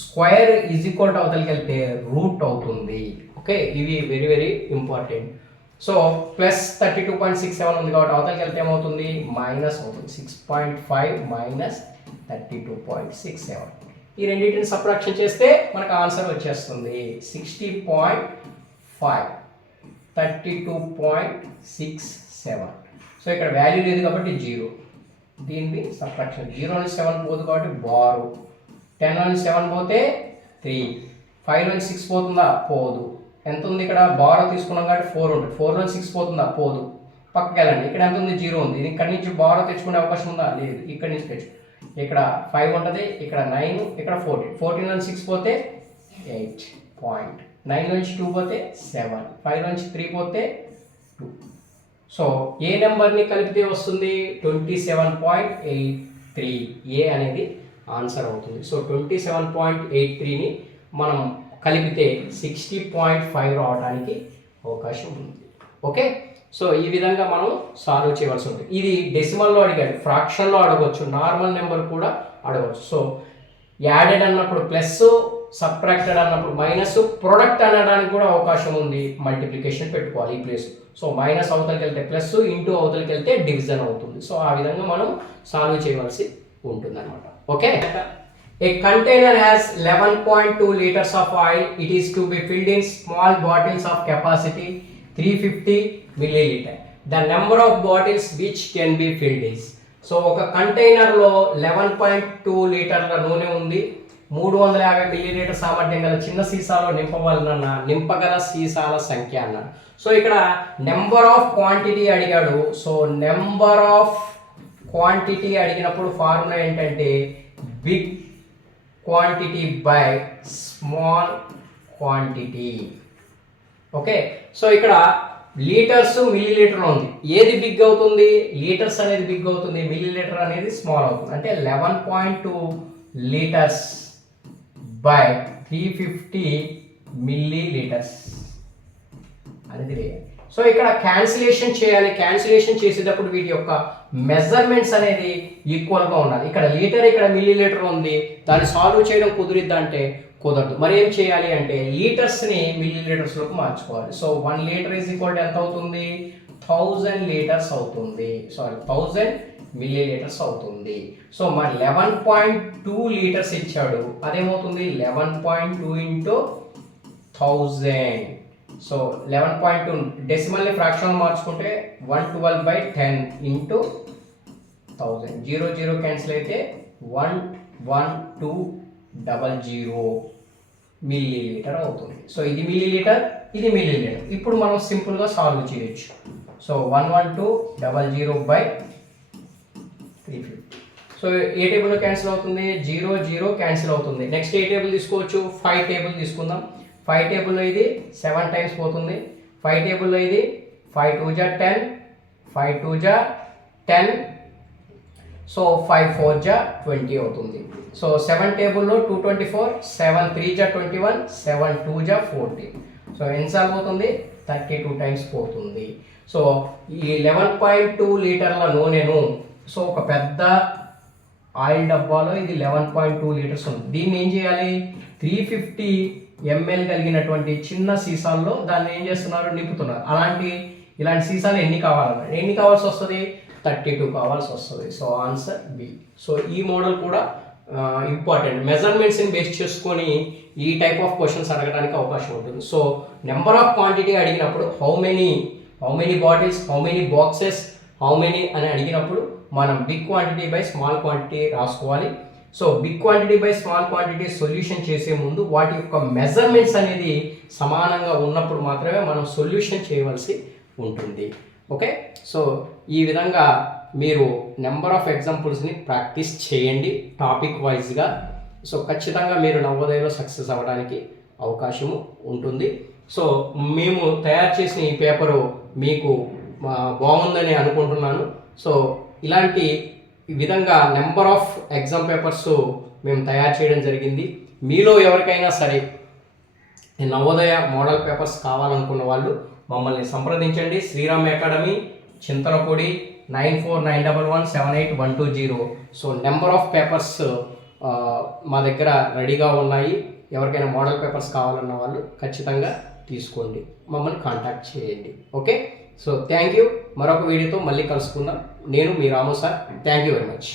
స్క్వేర్ ఈజ్ ఈక్వల్ టు అవతలకి వెళ్తే రూట్ అవుతుంది. ఓకే, ఇవి very very important. So plus 32.67 ఉంది కాబట్టి అవతలకి వెళ్తే ఏమవుతుంది, మైనస్ అవుతుంది. 6.5 మైనస్ 32.67, ఈ రెండింటిని సబ్ట్రాక్షన్ చేస్తే మనకు ఆన్సర్ వచ్చేస్తుంది 60.5 32.67. సో ఇక్కడ వాల్యూ లేదు కాబట్టి 0, దీన్ని సబ్ట్రాక్షన్. 0 నుంచి 7 పోదు కాబట్టి బారు, 10 నుంచి 7 పోతే 3, 5 నుంచి 6 పోతుందా, పోదు. ఎంత ఉంది ఇక్కడ, బారో తీసుకున్నాం కాబట్టి 4 ఉంటుంది. 4 నుంచి 6 పోతుందా, పోదు. పక్కకి వెళ్ళండి, ఇక్కడ ఎంత ఉంది, 0 ఉంది. ఇది ఇక్కడ నుంచి బారో తెచ్చుకునే అవకాశం ఉందా, లేదు. ఇక్కడ నుంచి తెచ్చు, ఇక్కడ 5 ఉంటుంది, ఇక్కడ 9, ఇక్కడ 14. 14 నుంచి 6 పోతే 8 పాయింట్, 9 నుంచి 2 పోతే 7, 5 నుంచి 3 పోతే 2. సో ఏ నెంబర్ని కలిపితే వస్తుంది, 27.83. ఏ అనేది ఆన్సర్ అవుతుంది. సో 27.83ని మనం కలిపితే 60.5 రావడానికి అవకాశం ఉంది. ఓకే, సో ఈ విధంగా మనం సాల్వ్ చేయవలసి ఉంటుంది. ఇది డెసిమల్లో అడిగాడు, ఫ్రాక్షన్లో అడగవచ్చు, నార్మల్ నెంబర్ కూడా అడగవచ్చు. సో యాడెడ్ అన్నప్పుడు ప్లస్, సబ్ట్రాక్టెడ్ అన్నప్పుడు మైనస్, ప్రొడక్ట్ అనడానికి కూడా అవకాశం ఉంది. మల్టిప్లికేషన్ పెట్టుకోవాలి ఈ ప్లేస్. సో మైనస్ అవతలకి వెళ్తే ప్లస్, ఇంటూ అవతలకి వెళ్తే డివిజన్ అవుతుంది. సో ఆ విధంగా మనం సాల్వ్ చేయవలసి ఉంటుంది అనమాట. Okay, a container has 11.2 liters of oil. It is to be filled in small bottles of capacity 350 milliliter. The number of bottles which can be filled is. So ఒక కంటైనర్లో 11.2 లీటర్ల నూనె ఉంది, 350 మిల్లీలీటర్ సామర్థ్యం గల చిన్న సీసాలో నింపవలన నింపగల సీసాల సంఖ్య అన్నాడు. సో ఇక్కడ నెంబర్ ఆఫ్ క్వాంటిటీ అడిగాడు. సో నెంబర్ ఆఫ్ క్వాంటిటీ అడిగినప్పుడు ఫార్ములా ఏంటంటే big quantity by small quantity. Okay, so ఇక్కడ లీటర్స్ మిల్లీలీటర్ ఉంది, ఏది బిగ్ అవుతుంది, లీటర్స్ అనేది బిగ్ అవుతుంది, మిల్లీలీటర్ అనేది స్మాల్ అవుతుంది. అంటే 11.2 లీటర్స్ బై 350 మిల్లీలీటర్స్ అనేది. సో ఇక్కడ క్యాన్సిలేషన్ చేయాలి. క్యాన్సిలేషన్ చేసేటప్పుడు వీటి యొక్క మెజర్మెంట్స్ అనేది ఈక్వల్గా ఉండాలి. ఇక్కడ లీటర్, ఇక్కడ మిల్లీలీటర్ ఉంది, దాన్ని సాల్వ్ చేయడం కుదిరిద్దా అంటే కుదరదు. మరి ఏం చేయాలి అంటే లీటర్స్ని మిల్లీలీటర్స్లోకి మార్చుకోవాలి. So 1 litre is equal to ఎంత అవుతుంది, 1000 లీటర్స్ అవుతుంది. సారీ 1000 మిల్లీలీటర్స్ అవుతుంది. సో మరి 11.2 లీటర్స్ ఇచ్చాడు, అదేమవుతుంది 11.2 ఇంటూ 1000. సో 11.2 డెసిమల్ని ఫ్రాక్షన్ మార్చుకుంటే 112/10 ఇంటూ 1000. 0 0 క్యాన్సిల్ అయితే 11200 మిల్లీలీటర్ అవుతుంది. సో ఇది మిల్లీలీటర్, ఇది మిల్లీలీటర్. ఇప్పుడు మనం సింపుల్గా సాల్వ్ చేయొచ్చు. సో 11200/350. సో ఏ టేబుల్లో క్యాన్సిల్ అవుతుంది, 0 0 క్యాన్సిల్ అవుతుంది. నెక్స్ట్ ఏ టేబుల్ తీసుకోవచ్చు, 5 టేబుల్ తీసుకుందాం. 5 టేబుల్లో ఇది 7 టైమ్స్ పోతుంది. 5 టేబుల్లో ఇది 5 2 జా 10, 5 2 జా 10, సో 5 4 జా 20 అవుతుంది. సో 7 టేబుల్లో 224, 7 3 జా 21, 7 2 జా 40. సో ఎన్నిసార్లు పోతుంది, 32 టైమ్స్ పోతుంది. సో ఈ 11.2 లీటర్ల నూనెను, సో ఒక పెద్ద ఆయిల్ డబ్బాలో ఇది 11.2 లీటర్స్ ఉంది. దీన్ని ఏం చేయాలి, 350 ml కలిగినటువంటి చిన్న సీసాల్లో దాన్ని ఏం చేస్తున్నారు, నింపుతున్నారు. ఇలాంటి సీసాలు ఎన్ని కావాలన్నారు, ఎన్ని కావాల్సి వస్తుంది, 32 కావాల్సి వస్తుంది. So answer B. సో ఈ మోడల్ కూడా ఇంపార్టెంట్. మెజర్మెంట్స్ని బేస్ చేసుకొని ఈ టైప్ ఆఫ్ క్వశ్చన్స్ అడగడానికి అవకాశం ఉంటుంది. సో నెంబర్ ఆఫ్ క్వాంటిటీ అడిగినప్పుడు how many bottles, how many boxes, how many అని అడిగినప్పుడు మనం big quantity by small quantity రాసుకోవాలి. So big quantity by small quantity solution చేసే ముందు వాటి యొక్క మెజర్మెంట్స్ అనేది సమానంగా ఉన్నప్పుడు మాత్రమే మనం సొల్యూషన్ చేయవలసి ఉంటుంది. ఓకే, సో ఈ విధంగా మీరు నెంబర్ ఆఫ్ ఎగ్జాంపుల్స్ని ప్రాక్టీస్ చేయండి టాపిక్ వైజ్గా. సో ఖచ్చితంగా మీరు నవోదయలో సక్సెస్ అవ్వడానికి అవకాశము ఉంటుంది. సో మేము తయారు చేసిన ఈ పేపరు మీకు బాగుందని అనుకుంటున్నాను. సో ఇలాంటి విధంగా నెంబర్ ఆఫ్ ఎగ్జామ్ పేపర్స్ మేము తయారు చేయడం జరిగింది. మీలో ఎవరికైనా సరే నవోదయ మోడల్ పేపర్స్ కావాలనుకున్న వాళ్ళు మమ్మల్ని సంప్రదించండి. Sriram Academy, Chintalapudi, 9491178120. So number of papers మా దగ్గర రెడీగా ఉన్నాయి. ఎవరికైనా మోడల్ పేపర్స్ కావాలన్న వాళ్ళు ఖచ్చితంగా తీసుకోండి, మమ్మల్ని కాంటాక్ట్ చేయండి. Okay, so thank you. మరొక వీడియోతో మళ్ళీ కలుసుకుందాం. నేను మీ Ramu sir. Thank you very much.